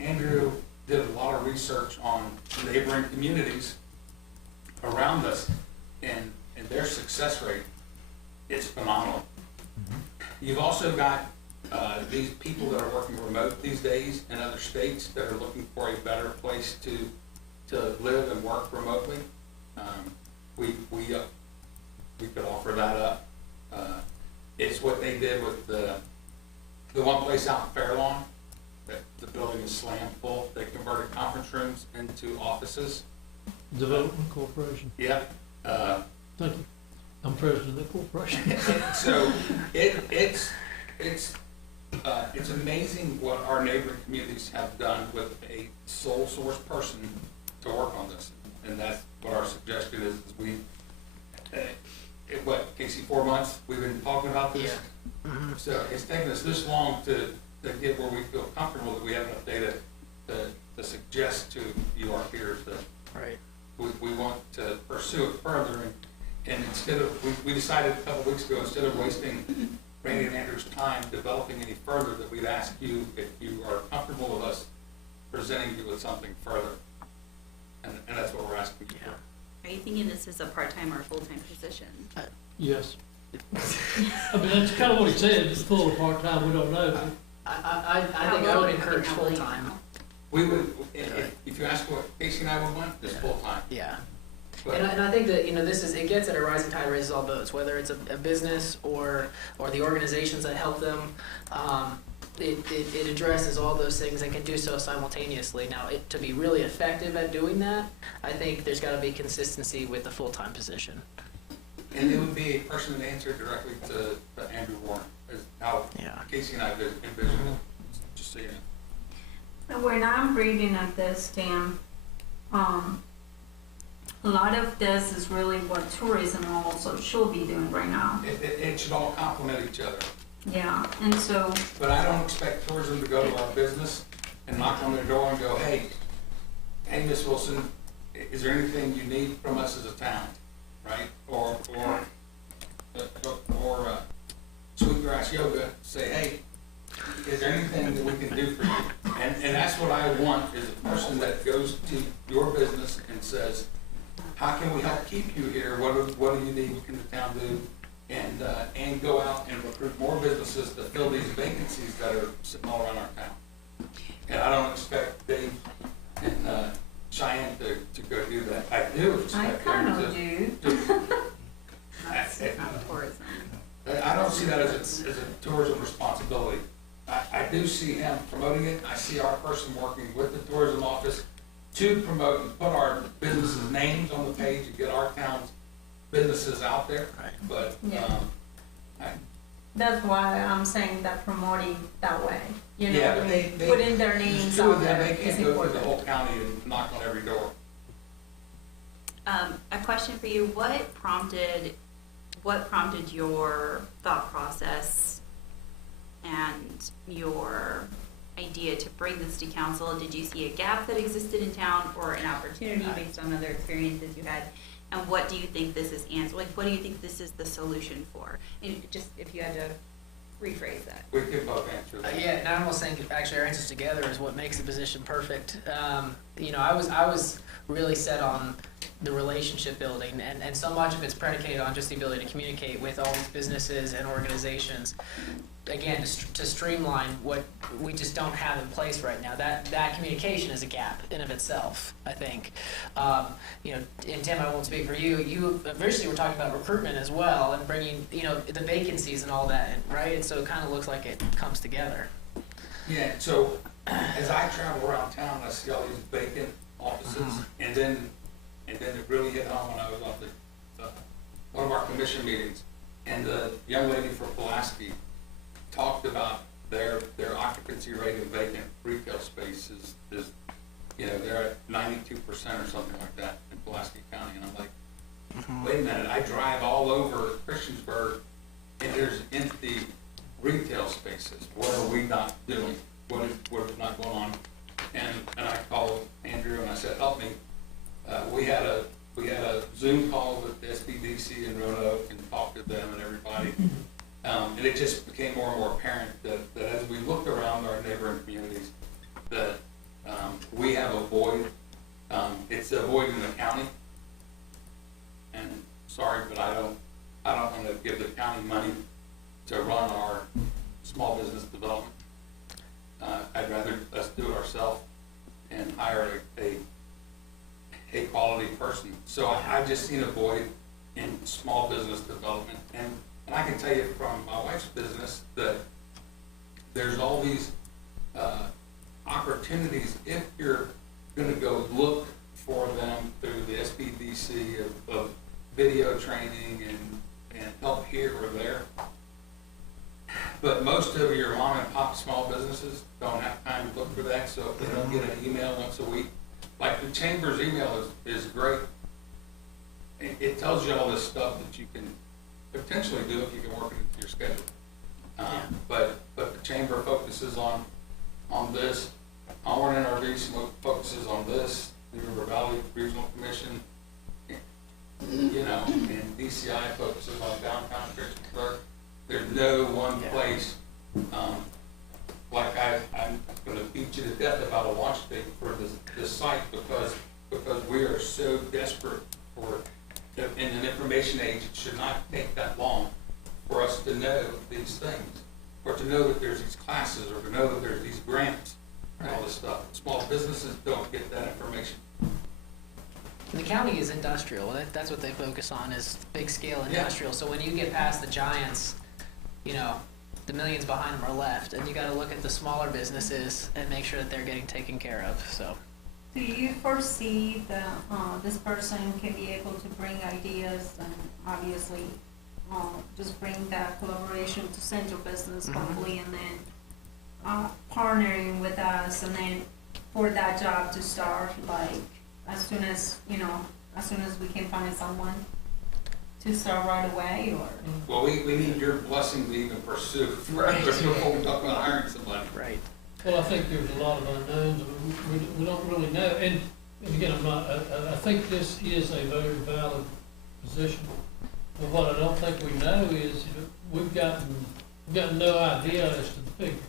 Andrew did a lot of research on neighboring communities around us, and their success rate is phenomenal. You've also got these people that are working remote these days in other states that are looking for a better place to live and work remotely. We could offer that up. It's what they did with the one place out in Fairlawn. That the building is slammed full. They converted conference rooms into offices. Development Corporation. Yep. Thank you. I'm president of the corporation. So it's amazing what our neighboring communities have done with a sole source person to work on this, and that's what our suggestion is we, Casey, 4 months we've been talking about this. Yeah. So it's taken us this long to get where we feel comfortable that we have enough data to suggest to you, our peers, that we want to pursue it further, and instead of, we decided a couple weeks ago, instead of wasting Randy and Andrew's time developing any further, that we'd ask you if you are comfortable with us presenting you with something further. And that's what we're asking you for. Are you thinking this is a part-time or full-time position? Yes. I mean, that's kind of what he said, it's full or part-time, we don't know. I think I would encourage full-time. We would, if you ask what Casey and I would want, it's full-time. Yeah. And I think that, it gets at a rising tide raises all boats, whether it's a business or the organizations that help them. It addresses all those things and can do so simultaneously. Now, to be really effective at doing that, I think there's got to be consistency with the full-time position. And it would be a person that answered directly to Andrew Warren, is how Casey and I envision it, just so you know. And when I'm reading at this, Tim, a lot of this is really what tourism also should be doing right now. It should all complement each other. Yeah, and so, But I don't expect tourism to go to our business and knock on their door and go, hey, Miss Wilson, is there anything you need from us as a town, right? Or Sweetgrass Yoga, say, hey, is there anything that we can do for you? And that's what I want, is a person that goes to your business and says, how can we help keep you here? What do you need? What can the town do? And go out and recruit more businesses to fill these vacancies that are sitting all around our town. And I don't expect Dave and Cheyenne to go do that. I do I expect kind them of do. That's not tourism. I don't see that as a tourism responsibility. I do see him promoting it. I see our person working with the tourism office to promote and put our businesses' names on the page and get our town's businesses out there. But, Yeah. That's why I'm saying that promoting that way, you know, Yeah, what I but mean? they- Putting their names two out of them, there they is can't go through the important. whole county and knock on every door. A question for you, what prompted your thought process and your idea to bring this to council? Did you see a gap that existed in town or an opportunity based on other experiences you had? And what do you think this is what do you think this is the solution for? And just if you had to rephrase that. We could both answer that. Yeah, and I almost think actually our answers together is what makes the position perfect. You know, I was really set on the relationship building, and so much of it's predicated on just the ability to communicate with all these businesses and organizations. Again, to streamline what we just don't have in place right now. That communication is a gap in of itself, I think. You know, and Tim, I won't speak for you. You originally were talking about recruitment as well and bringing, you know, the vacancies and all that, right? And so it kind of looks like it comes together. Yeah, so as I travel around town, I see all these vacant offices, and then it really hit home when I was on one of our commission meetings, and the young lady from Pulaski talked about their occupancy rate in vacant retail space is you know, they're at 92% or something like that in Pulaski County, and I'm like, wait a minute, I drive all over Christiansburg, and there's empty retail spaces. What are we not doing? What is not going on? And I called Andrew and I said, help me. We had a Zoom call with the SBDC in Roanoke and talked to them and everybody. And it just became more and more apparent that as we looked around our neighboring communities, that we have a void. It's a void in the county. And sorry, but I don't want to give the county money to run our small business development. I'd rather us do it ourselves and hire a quality person. So I just seen a void in small business development, and I can tell you from my wife's business that there's all these opportunities if you're going to go look for them through the SBDC of video training and help here or there. But most of your mom and pop small businesses don't have time to look for that, so if they don't get an email once a week, like the Chamber's email is great. It tells you all this stuff that you can potentially do if you can work it into your schedule. But the Chamber focuses on this. Onward NRV focuses on this. The River Valley Regional Commission, you know, and DCI focuses on downtown Christiansburg. There's no one place. Like I'm going to beat you to death about a launch date for this site because we are so desperate for. In an information age, it should not take that long for us to know these things, or to know that there's these classes, or to know that there's these grants and all this stuff. Small businesses don't get that information. And the county is industrial. That's what they focus on, is big scale industrial. So when you get past the giants, you know, the millions behind them are left, and you got to look at the smaller businesses and make sure that they're getting taken care of. So. Do you foresee that this person can be able to bring ideas and obviously just bring that collaboration to central business, hopefully, and then partnering with us, and then for that job to start like as soon as, you know, as soon as we can find someone to start right away, or? Well, we need your blessing to even pursue, right, before we talk about hiring somebody. Right. Well, I think there's a lot of unknowns, we don't really know, and again, I think this is a very valid position. But what I don't think we know is, we've gotten no idea as to the figures,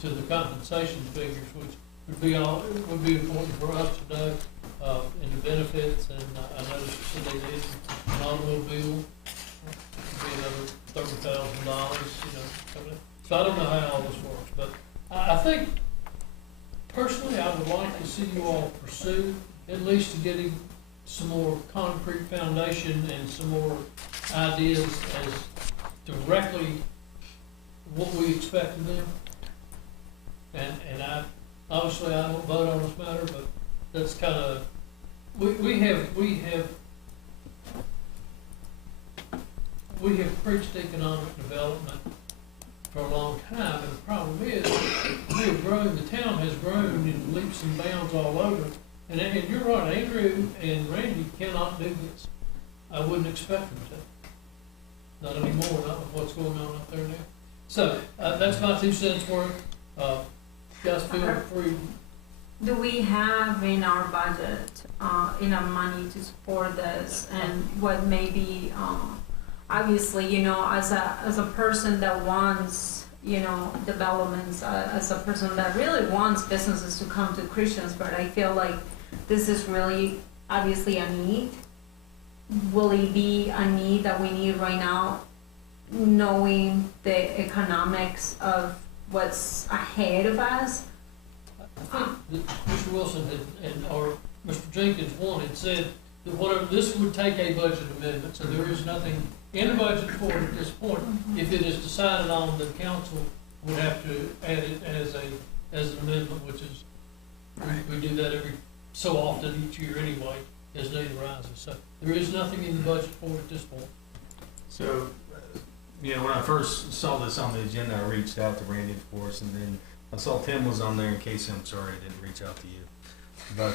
to the compensation figures, which would be important for us to know, and the benefits, and I noticed that they did an automobile, be another $30,000, So I don't know how all this works, but I think, personally, I would like to see you all pursue, at least to getting some more concrete foundation and some more ideas as directly what we expect of them. And obviously I don't vote on this matter, but that's kind of, we have preached economic development for a long time, and the problem is, we have grown, the town has grown in leaps and bounds all over. And you're right, Andrew and Randy cannot do this. I wouldn't expect them to. Not anymore, not with what's going on out there now. So, that's my 2 cents worth. Guys, feel free. Do we have in our budget, enough money to support this, and what maybe, obviously, as a person that wants, developments, as a person that really wants businesses to come to Christiansburg, I feel like this is really obviously a need. Will it be a need that we need right now, knowing the economics of what's ahead of us? I think that Mr. Wilson or Mr. Jenkins had said that whatever, this would take a budget amendment, so there is nothing in the budget for it at this point. If it is decided on, the council would have to add it as an amendment, which is, we do that every so often each year anyway, as need arises. So there is nothing in the budget for it at this point. So, when I first saw this on the agenda, I reached out to Randy, of course, and then I saw Tim was on there. In case I'm sorry I didn't reach out to you, but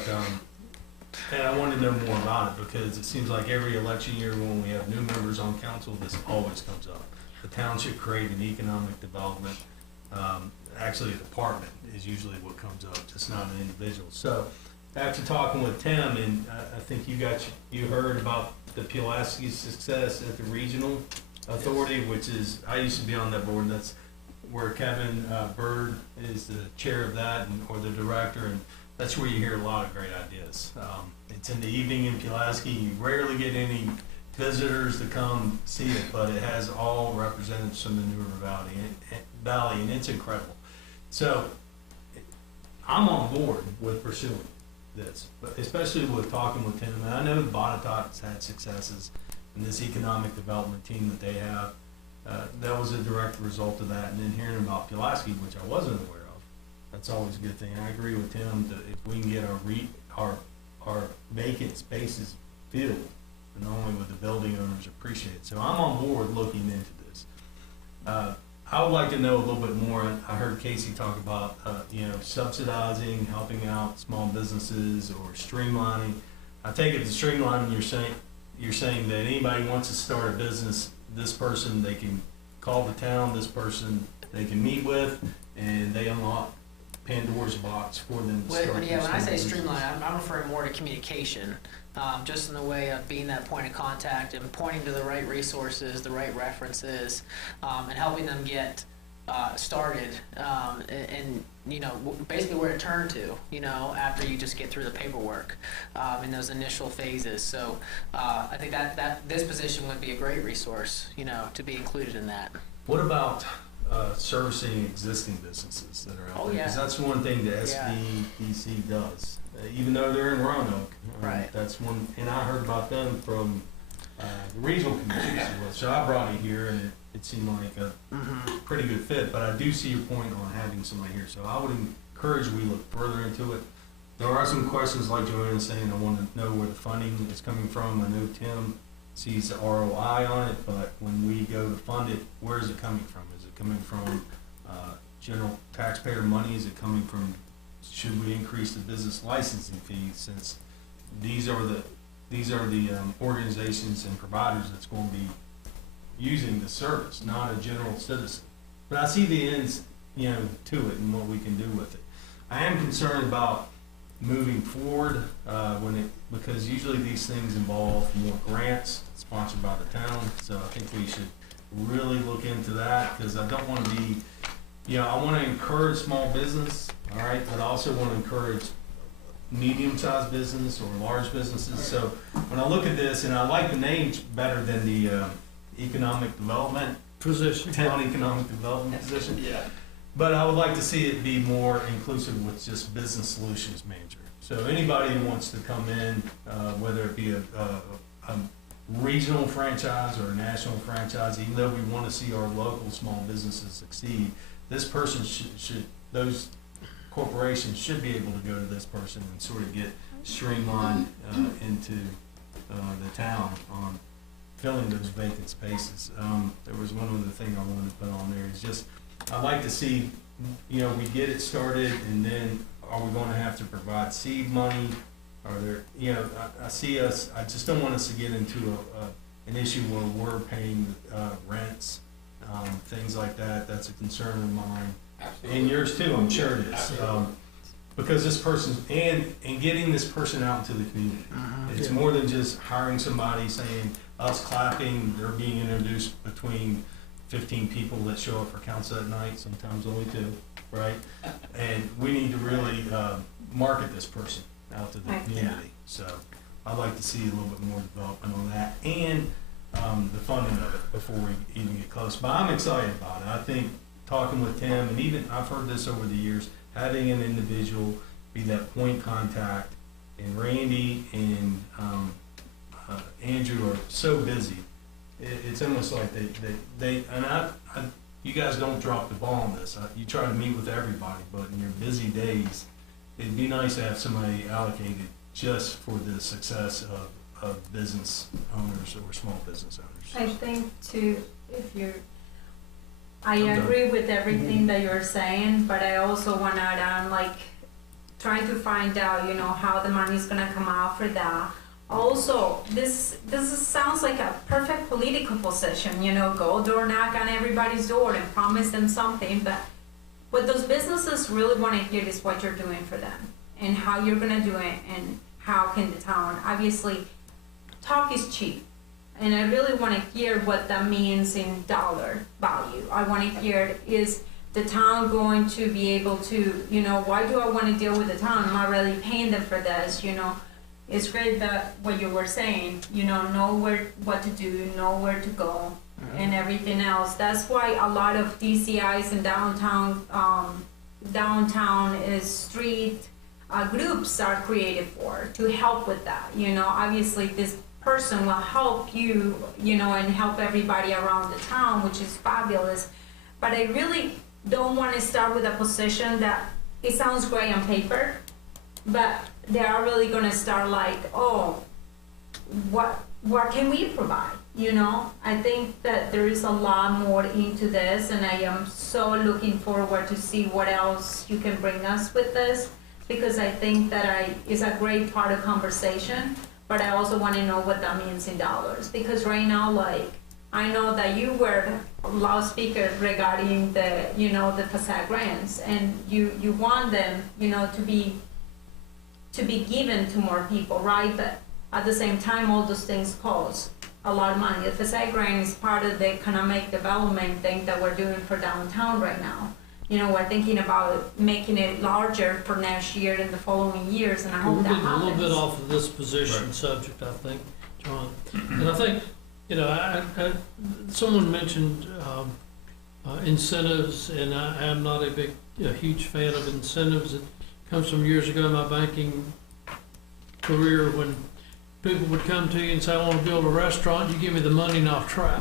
and I wanted to know more about it, because it seems like every election year when we have new members on council, this always comes up. The town should create an economic development. Actually, a department is usually what comes up, just not an individual. So after talking with Tim, and I think you heard about the Pulaski's success at the regional authority, which is, I used to be on that board. That's where Kevin Bird is the chair of that, or the director, and that's where you hear a lot of great ideas. It's in the evening in Pulaski. You rarely get any visitors to come see it, but it has all representatives from the New River Valley, and it's incredible. So I'm on board with pursuing this, but especially with talking with Tim. And I know Botetourt's had successes in this economic development team that they have. That was a direct result of that. And then hearing about Pulaski, which I wasn't aware of, that's always a good thing. I agree with Tim that if we can get our vacant spaces filled, and not only would the building owners appreciate it. So I'm on board looking into this. I would like to know a little bit more. I heard Casey talk about, subsidizing, helping out small businesses, or streamlining. I take it to streamlining, you're saying that anybody wants to start a business, this person, they can call the town, this person they can meet with, and they unlock Pandora's box for them to start. When I say streamline, I'm referring more to communication, just in the way of being that point of contact and pointing to the right resources, the right references, and helping them get started, and basically where to turn to, after you just get through the paperwork in those initial phases. So I think that this position would be a great resource, to be included in that. What about servicing existing businesses that are out there? Yeah. Because that's one thing the SBDC does. Even though they're in Roanoke, right. That's one, and I heard about them from the regional commission. So I brought it here, and it seemed like a pretty good fit. But I do see your point on having somebody here. So I would encourage we look further into it. There are some questions, like Joanna's saying. I want to know where the funding is coming from. I know Tim sees the ROI on it, but when we go to fund it, where is it coming from? Is it coming from general taxpayer money? Is it coming from, should we increase the business licensing fees, since these are the organizations and providers that's going to be using the service, not a general citizen. But I see the ends, to it and what we can do with it. I am concerned about moving forward because usually these things involve more grants sponsored by the town. So I think we should really look into that, because I don't want to be, I want to encourage small business, all right, but I also want to encourage medium-sized business or large businesses. So when I look at this, and I like the names better than the economic development Position. town economic development position. Yeah. But I would like to see it be more inclusive with just business solutions manager. So anybody who wants to come in, whether it be a regional franchise or a national franchise, even though we want to see our local small businesses succeed, this person those corporations should be able to go to this person and sort of get streamlined into the town on filling those vacant spaces. There was one other thing I wanted to put on there, is just, I'd like to see, we get it started, and then are we going to have to provide seed money? Are there, I just don't want us to get into an issue where we're paying rents, things like that. That's a concern of mine. Absolutely. And yours too, I'm sure it is. Because this person, and getting this person out into the community. It's more than just hiring somebody, saying, us clapping, they're being introduced between 15 people that show up for council at night, sometimes only 2, right? And we need to really market this person out to the community. So I'd like to see a little bit more development on that, and the funding of it before we even get close. But I'm excited about it. I think talking with Tim, and even I've heard this over the years, having an individual be that point contact, and Randy and Andrew are so busy. It's almost like they you guys don't drop the ball on this. You try to meet with everybody, but in your busy days, it'd be nice to have somebody allocated just for the success of business owners or small business owners. I think too, I agree with everything that you're saying, but I also want to add on, trying to find out, how the money's gonna come out for that. Also, this sounds like a perfect political position, go door knock on everybody's door and promise them something, but what those businesses really want to hear is what you're doing for them and how you're gonna do it, and how can the town, obviously, talk is cheap. And I really want to hear what that means in dollar value. I want to hear, is the town going to be able to, why do I want to deal with the town? I'm not really paying them for this, It's great that what you were saying, know what to do, know where to go, and everything else. That's why a lot of DCIs and downtown is street groups are created to help with that. Obviously this person will help you, and help everybody around the town, which is fabulous. But I really don't want to start with a position that it sounds great on paper, but they are really going to start what can we provide? I think that there is a lot more into this, and I am so looking forward to see what else you can bring us with this, because I think that it's a great part of conversation. But I also want to know what that means in dollars, because right now, I know that you were loudspeaker regarding the facade grants, and you want them, to be given to more people, right? But at the same time, all those things cost a lot of money. The facade grant is part of the economic development thing that we're doing for downtown right now. We're thinking about making it larger for next year and the following years, and I hope that happens. We're getting a little bit off of this position subject, I think, John. And I think, someone mentioned incentives, and I am not a huge fan of incentives. It comes from years ago in my banking career, when people would come to you and say, I want to build a restaurant, you give me the money and I'll try.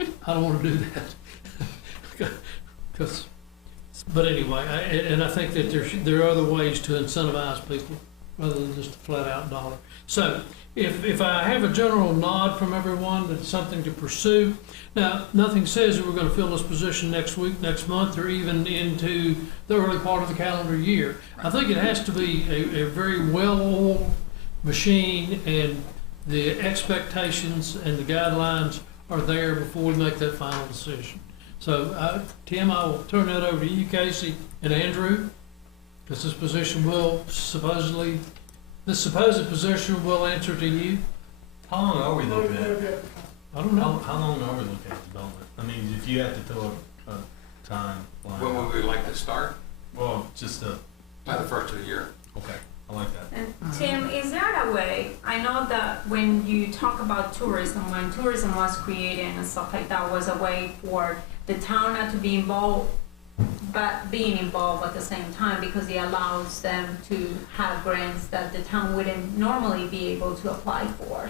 I don't want to do that. But anyway, I think that there are other ways to incentivize people rather than just a flat out dollar. So if I have a general nod from everyone, that's something to pursue. Now, nothing says that we're going to fill this position next week, next month, or even into the early part of the calendar year. I think it has to be a very well-oiled machine and the expectations and the guidelines are there before we make that final decision. So, Tim, I will turn that over to you, Casey, and Andrew, because this position will supposedly, this supposed position will answer to you. How long are we looking at? I don't know. How long are we looking at development? I mean, if you have to throw a time line. When would we like to start? Well, just By the first of the year. okay, I like that. And Tim, is there a way, I know that when you talk about tourism, when tourism was created and stuff like that, was a way for the town not to be involved, but being involved at the same time, because it allows them to have grants that the town wouldn't normally be able to apply for.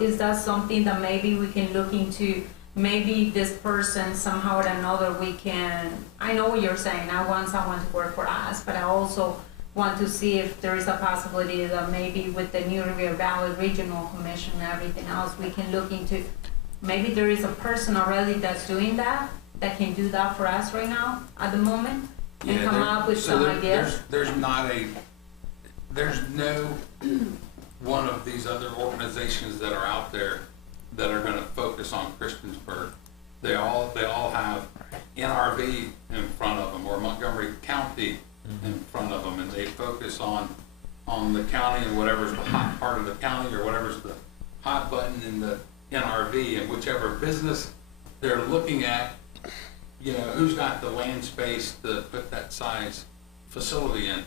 Is that something that maybe we can look into? Maybe this person somehow or another we can, I know what you're saying, I want someone to work for us, but I also want to see if there is a possibility that maybe with the New River Valley Regional Commission and everything else, we can look into, maybe there is a person already that's doing that can do that for us right now, at the moment, and Yeah, come there- up with so some there- ideas? There's no one of these other organizations that are out there that are gonna focus on Christiansburg. They all have NRV in front of them, or Montgomery County in front of them, and they focus on the county and whatever's the hot part of the county, or whatever's the hot button in the NRV, and whichever business they're looking at, you know, who's got the land space to put that size facility in.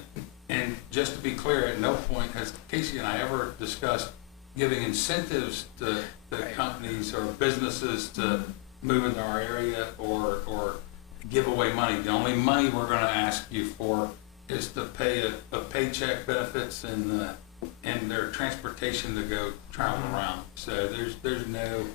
And just to be clear, at no point has Casey and I ever discussed giving incentives to the companies or businesses to move into our area or give away money. The only money we're gonna ask you for is to pay a paycheck, benefits, and their transportation to go travel around. So there's no,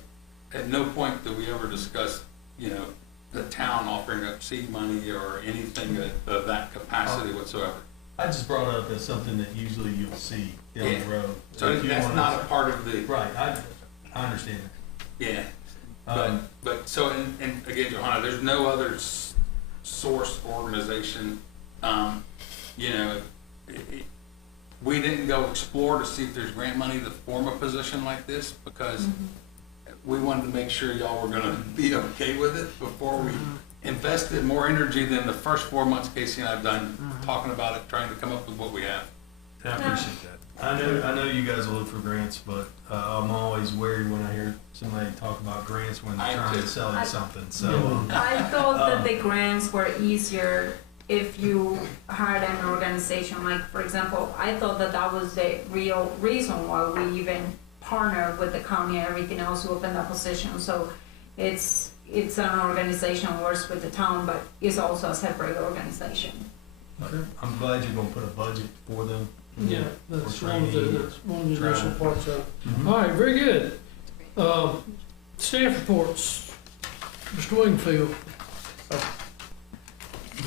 at no point do we ever discuss, you know, the town offering up seed money or anything of that capacity whatsoever. I just brought it up as something that usually you'll see down Yeah. the road. So If you that's wanna- not a part of the, Right, I understand that. yeah. Um, But so, and again, Johanna, there's no other source organization, you know, we didn't go explore to see if there's grant money to form a position like this, because we wanted to make sure y'all were gonna be okay with it before we invested more energy than the first 4 months Casey and I've done talking about it, trying to come up with what we have. I appreciate that. I know you guys will look for grants, but I'm always wary when I hear somebody talk about grants when I they're trying too. to sell you something, so. I thought that the grants were easier if you had an organization, like, for example, I thought that that was the real reason why we even partnered with the county and everything else to open that position. So it's an organization that works with the town, but it's also a separate organization. I'm glad you're gonna put a budget for them. Yeah, that's For one of training, the initial travel. parts of it. Mhm. All right, very good. Staff reports, Mr. Wingfield.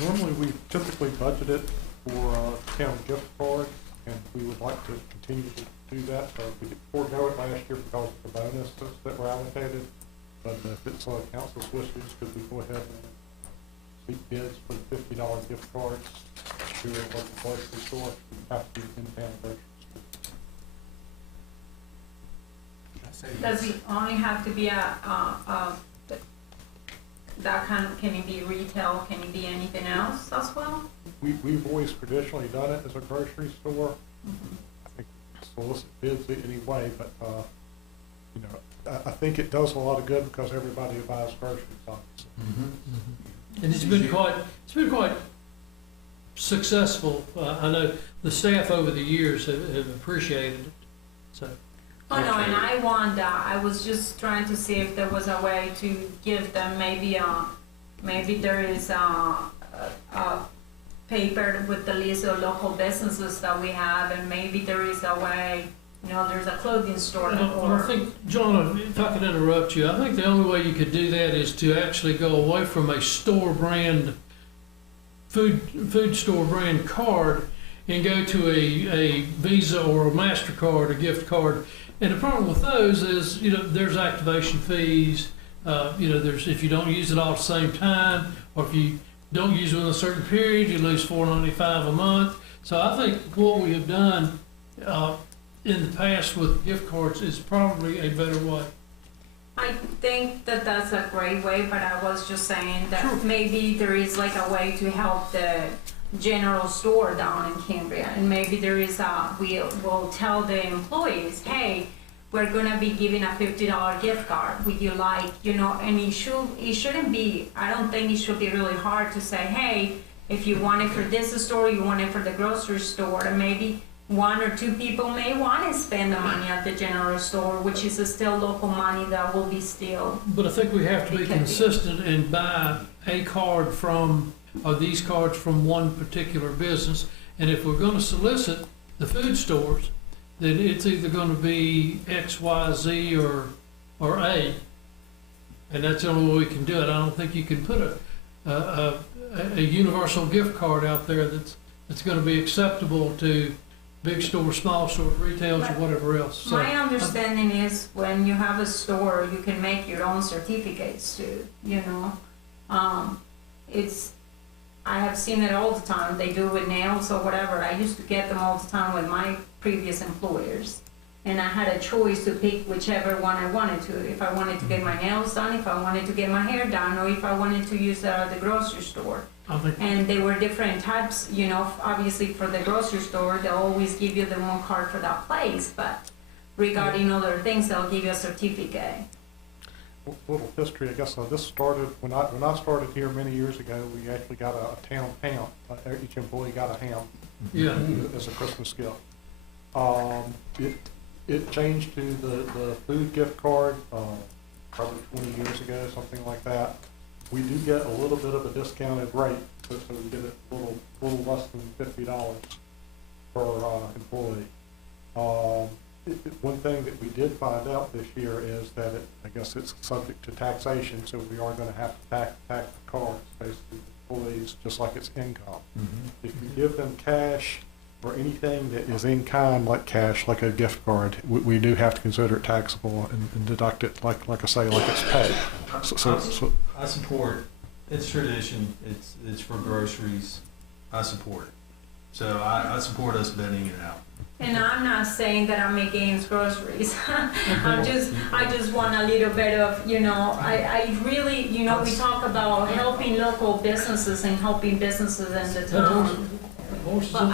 Normally, we typically budget it for town gift card, and we would like to continue to do that. We did forego it last year because of the bonuses that were allocated. But if it's council's wishes, could we go ahead and seek bids for the $50 gift cards to a local grocery store? We have to be in town grocery store. Does it only have to be that kind of, can it be retail, can it be anything else as well? We've always traditionally done it as a grocery store. I think solicit bids anyway, but, you know, I think it does a lot of good because everybody buys groceries on it. And it's been quite successful. I know the staff over the years have appreciated it, so. Oh, no, and I want that. I was just trying to see if there was a way to give them maybe there is a paper with the list of local businesses that we have, and maybe there is a way, you know, there's a clothing store Well, I think, John, if I could interrupt you, I think the only way you could do that is to actually go away from a store brand, food store brand card and go to a Visa or a MasterCard, a gift card. And the problem with those is, you know, there's activation fees, you know, there's, if you don't use it all at the same time, or if you don't use it in a certain period, you lose $4.95 a month. So I think what we have done, in the past with gift cards is probably a better way. I think that that's a great way, but I was just saying that Sure. maybe there is like a way to help the general store down in Cambria, and maybe there is we'll tell the employees, hey, we're gonna be giving a $50 gift card. Would you like, and it shouldn't be, I don't think it should be really hard to say, hey, if you want it for this store, you want it for the grocery store, and maybe one or two people may want to spend the money at the general store, which is still local money that will be still. But I think we have to be consistent and buy a card or these cards from one particular business. And if we're gonna solicit the food stores, then it's either gonna be X, Y, Z, or A. And that's the only way we can do it. I don't think you can put a universal gift card out there that's gonna be acceptable to big stores, small stores, retails, or whatever else. So, My understanding is when you have a store, you can make your own certificates too, I have seen it all the time. They do it with nails or whatever. I used to get them all the time with my previous employers. And I had a choice to pick whichever one I wanted to. If I wanted to get my nails done, if I wanted to get my hair done, or if I wanted to use the grocery store. And they were different types, obviously for the grocery store, they'll always give you the one card for that place, but regarding other things, they'll give you a certificate. Little history, I guess, this started, when I started here many years ago, we actually got a town ham. Each employee got a ham as a Christmas gift. It changed to the food gift card, probably 20 years ago, something like that. We do get a little bit of a discounted rate, so we get it a little less than $50 per employee. One thing that we did find out this year is that I guess it's subject to taxation, so we are going to have to tax the cards, basically, employees, just like it's income. If you give them cash or anything that is in kind, like cash, like a gift card, we do have to consider it taxable and deduct it, like I say, like it's paid. So I support, it's tradition, it's for groceries, I support it. So I support us vetting it out. And I'm not saying that I'm against groceries. I just want a little bit of, I really, we talk about helping local businesses and helping businesses in the town. Well,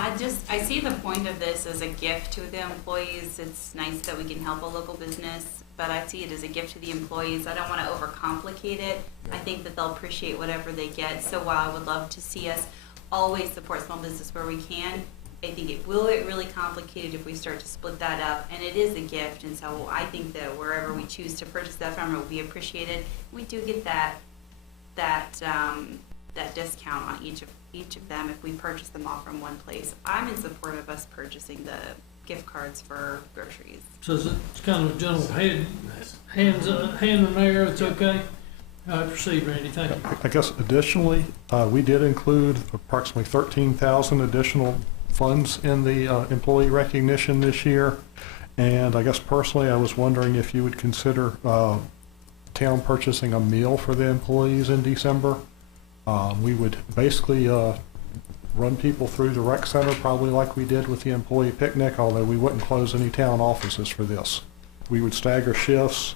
I see the point of this as a gift to the employees. It's nice that we can help a local business, but I see it as a gift to the employees. I don't want to overcomplicate it. I think that they'll appreciate whatever they get. So while I would love to see us always support small business where we can, I think it will get really complicated if we start to split that up, and it is a gift, and so I think that wherever we choose to purchase that from, it will be appreciated. We do get that discount on each of them if we purchase them all from one place. I'm in support of us purchasing the gift cards for groceries. So it's kind of a general hand in there, it's okay? Proceed, Randy, thank you. I guess additionally, we did include approximately 13,000 additional funds in the employee recognition this year. And I guess personally, I was wondering if you would consider town purchasing a meal for the employees in December. We would basically run people through the rec center, probably like we did with the employee picnic, although we wouldn't close any town offices for this. We would stagger shifts.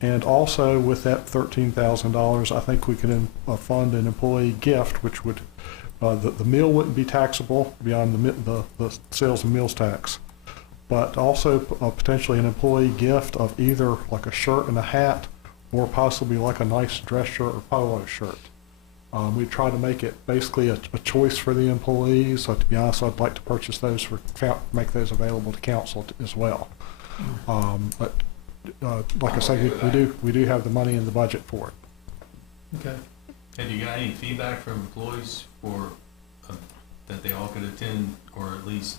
And also with that $13,000, I think we can fund an employee gift, which would, the meal wouldn't be taxable beyond the sales and meals tax, but also potentially an employee gift of either like a shirt and a hat or possibly like a nice dress shirt or polo shirt. We try to make it basically a choice for the employees. So to be honest, I'd like to purchase those make those available to council as well. But like I say, we do have the money in the budget for it. Okay. Have you got any feedback from employees for that they all could attend or at least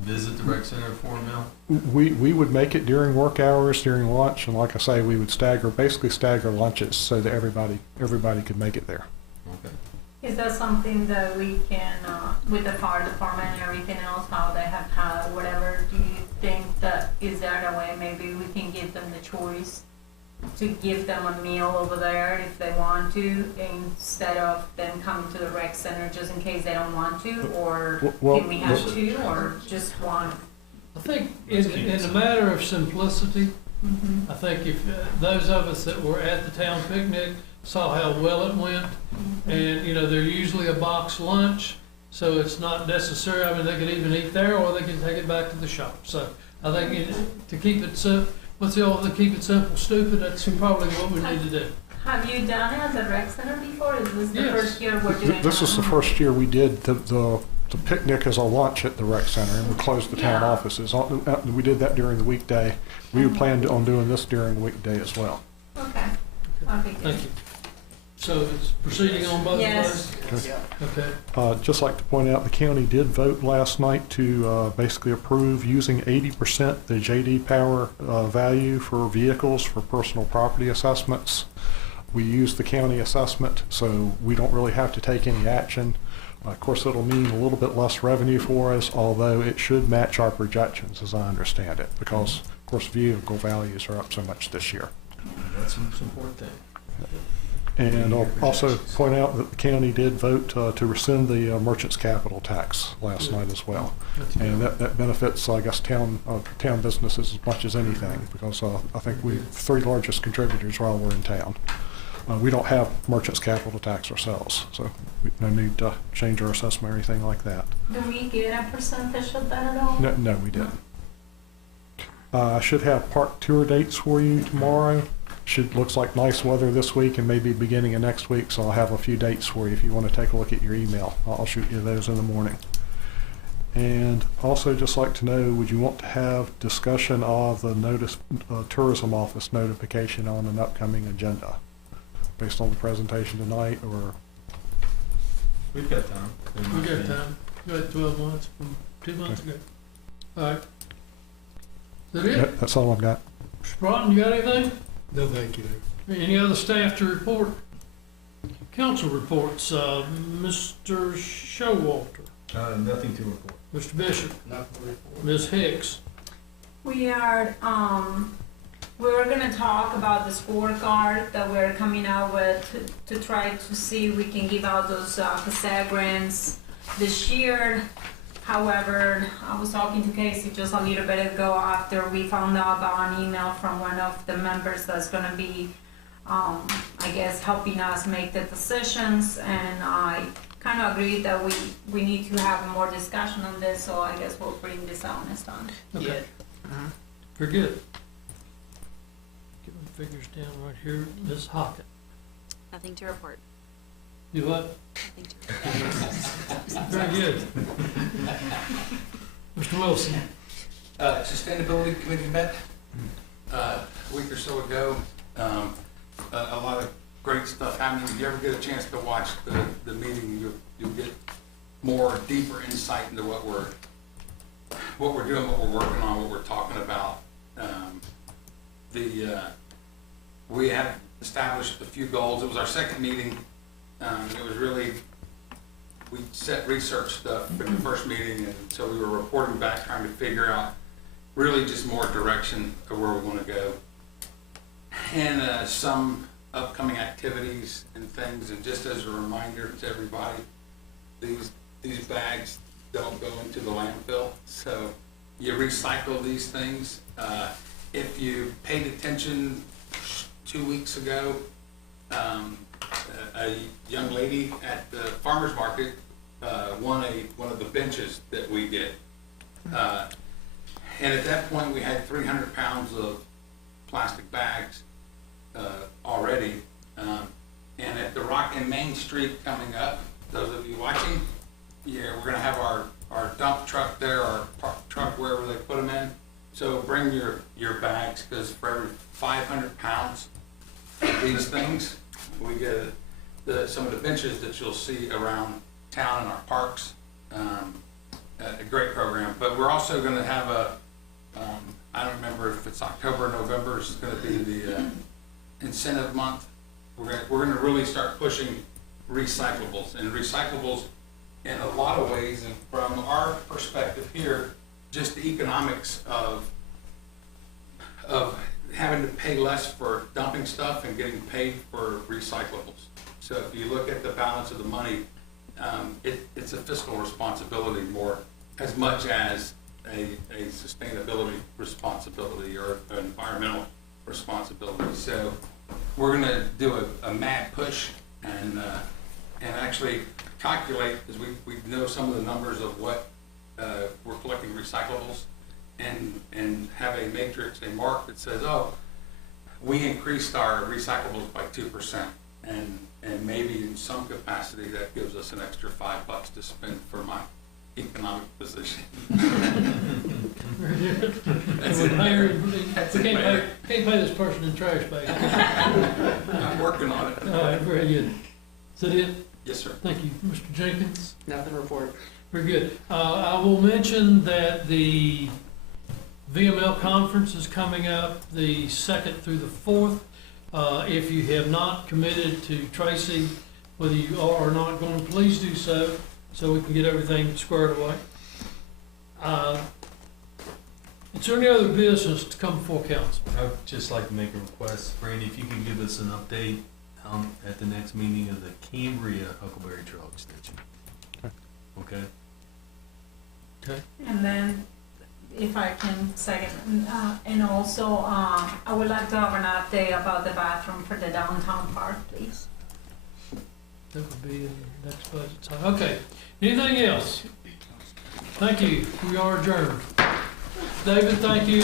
visit the rec center for a meal? We would make it during work hours, during lunch, and like I say, we would basically stagger lunches so that everybody could make it there. Okay. Is that something that we can, with the fire department and everything else, how they have had, whatever, do you think that is there a way maybe we can give them the choice to give them a meal over there if they want to, instead of them coming to the rec center just in case they don't want to, or can we have two, or just one? I think in a matter of simplicity, Mm-hmm. I think if those of us that were at the town picnic saw how well it went, and, you know, they're usually a box lunch, so it's not necessary, I mean, they could even eat there, or they can take it back to the shop. So I think to keep it what's the old, to keep it simple, stupid, that's probably what we need to do. Have you done it at the rec center before? Is this the Yes. first year we're doing it? This is the first year we did the picnic as a lunch at the rec center, and we closed the town Yeah. offices. We did that during the weekday. We planned on doing this during the weekday as well. Okay. Okay, good. Thank you. So it's proceeding on both of Yes. those? Okay. Just like to point out, the county did vote last night to basically approve using 80% the JD Power value for vehicles for personal property assessments. We use the county assessment, so we don't really have to take any action. Of course, it'll mean a little bit less revenue for us, although it should match our projections, as I understand it, because, of course, vehicle values are up so much this year. That's the most important thing. And I'll also point out that the county did vote to rescind the merchant's capital tax last night as well. And that benefits, I guess, town businesses as much as anything, because I think we're the 3 largest contributors while we're in town. We don't have merchant's capital tax ourselves, so no need to change our assessment or anything like that. Do we get a percentage of that at all? No, we didn't. I should have park tour dates for you tomorrow. Looks like nice weather this week and maybe beginning of next week, so I'll have a few dates for you if you want to take a look at your email. I'll shoot you those in the morning. And also just like to know, would you want to have discussion of the tourism office notification on an upcoming agenda based on the presentation tonight, or? We've got time. We got time. We had 12 months from 2 months ago. All right. Is that it? That's all I've got. Mr. Broughton, you got anything? No, thank you. Any other staff to report? Council reports, Mr. Showalter, Nothing to report. Mr. Bishop, Nothing to report. Ms. Hicks. We are, we were gonna talk about the scorecard that we're coming out with to try to see if we can give out those cassette grants this year. However, I was talking to Casey just a little bit ago after we found out about an email from one of the members that's gonna be, I guess, helping us make the decisions, and I kind of agreed that we need to have more discussion on this, so I guess we'll bring this out next time. Okay. Very good. Get my figures down right here. Ms. Hockett. Nothing to report. You what? Nothing to report. Very good. Mr. Wilson. Sustainability Committee met a week or so ago. A lot of great stuff happening. If you ever get a chance to watch the meeting, you'll get more deeper insight into what we're doing, what we're working on, what we're talking about. We have established a few goals. It was our second meeting. It was really, we set research stuff in the first meeting, and so we were reporting back, trying to figure out really just more direction of where we want to go. And some upcoming activities and things, and just as a reminder to everybody, these bags don't go into the landfill, so you recycle these things. If you paid attention 2 weeks ago, a young lady at the farmer's market won one of the benches that we did. And at that point, we had 300 pounds of plastic bags already. And at the Rock and Main Street coming up, those of you watching, yeah, we're gonna have our dump truck there, our truck wherever they put them in. So bring your bags, because for every 500 pounds of these things, we get some of the benches that you'll see around town in our parks. A great program, but we're also gonna have I don't remember if it's October or November, it's gonna be the incentive month. We're gonna really start pushing recyclables, and recyclables in a lot of ways, and from our perspective here, just the economics of having to pay less for dumping stuff and getting paid for recyclables. So if you look at the balance of the money, it's a fiscal responsibility more, as much as a sustainability responsibility or environmental responsibility. So we're gonna do a mad push and actually calculate, because we know some of the numbers of what we're collecting recyclables, and have a matrix, a mark that says, oh, we increased our recyclables by 2%, and maybe in some capacity that gives us an extra $5 to spend for my economic position. That's We it, Mayor. That's it, can't Mayor. pay this person in trash bags. I'm working on it. All right, very good. Is that it? Yes, sir. Thank you. Mr. Jenkins? Nothing to report. Very good. I will mention that the VML conference is coming up the 2nd through the 4th. If you have not committed to Tracy, whether you are or not going, please do so we can get everything squared away. Is there any other business to come before council? I'd just like to make a request, Randy, if you can give us an update at the next meeting of the Cambria Huckleberry Trail Extension. Okay? Okay. And then, if I can second, and also, I would like to have an update about the bathroom for the downtown park, please. That would be in the next budget time. Okay. Anything else? Thank you. We are adjourned. David, thank you.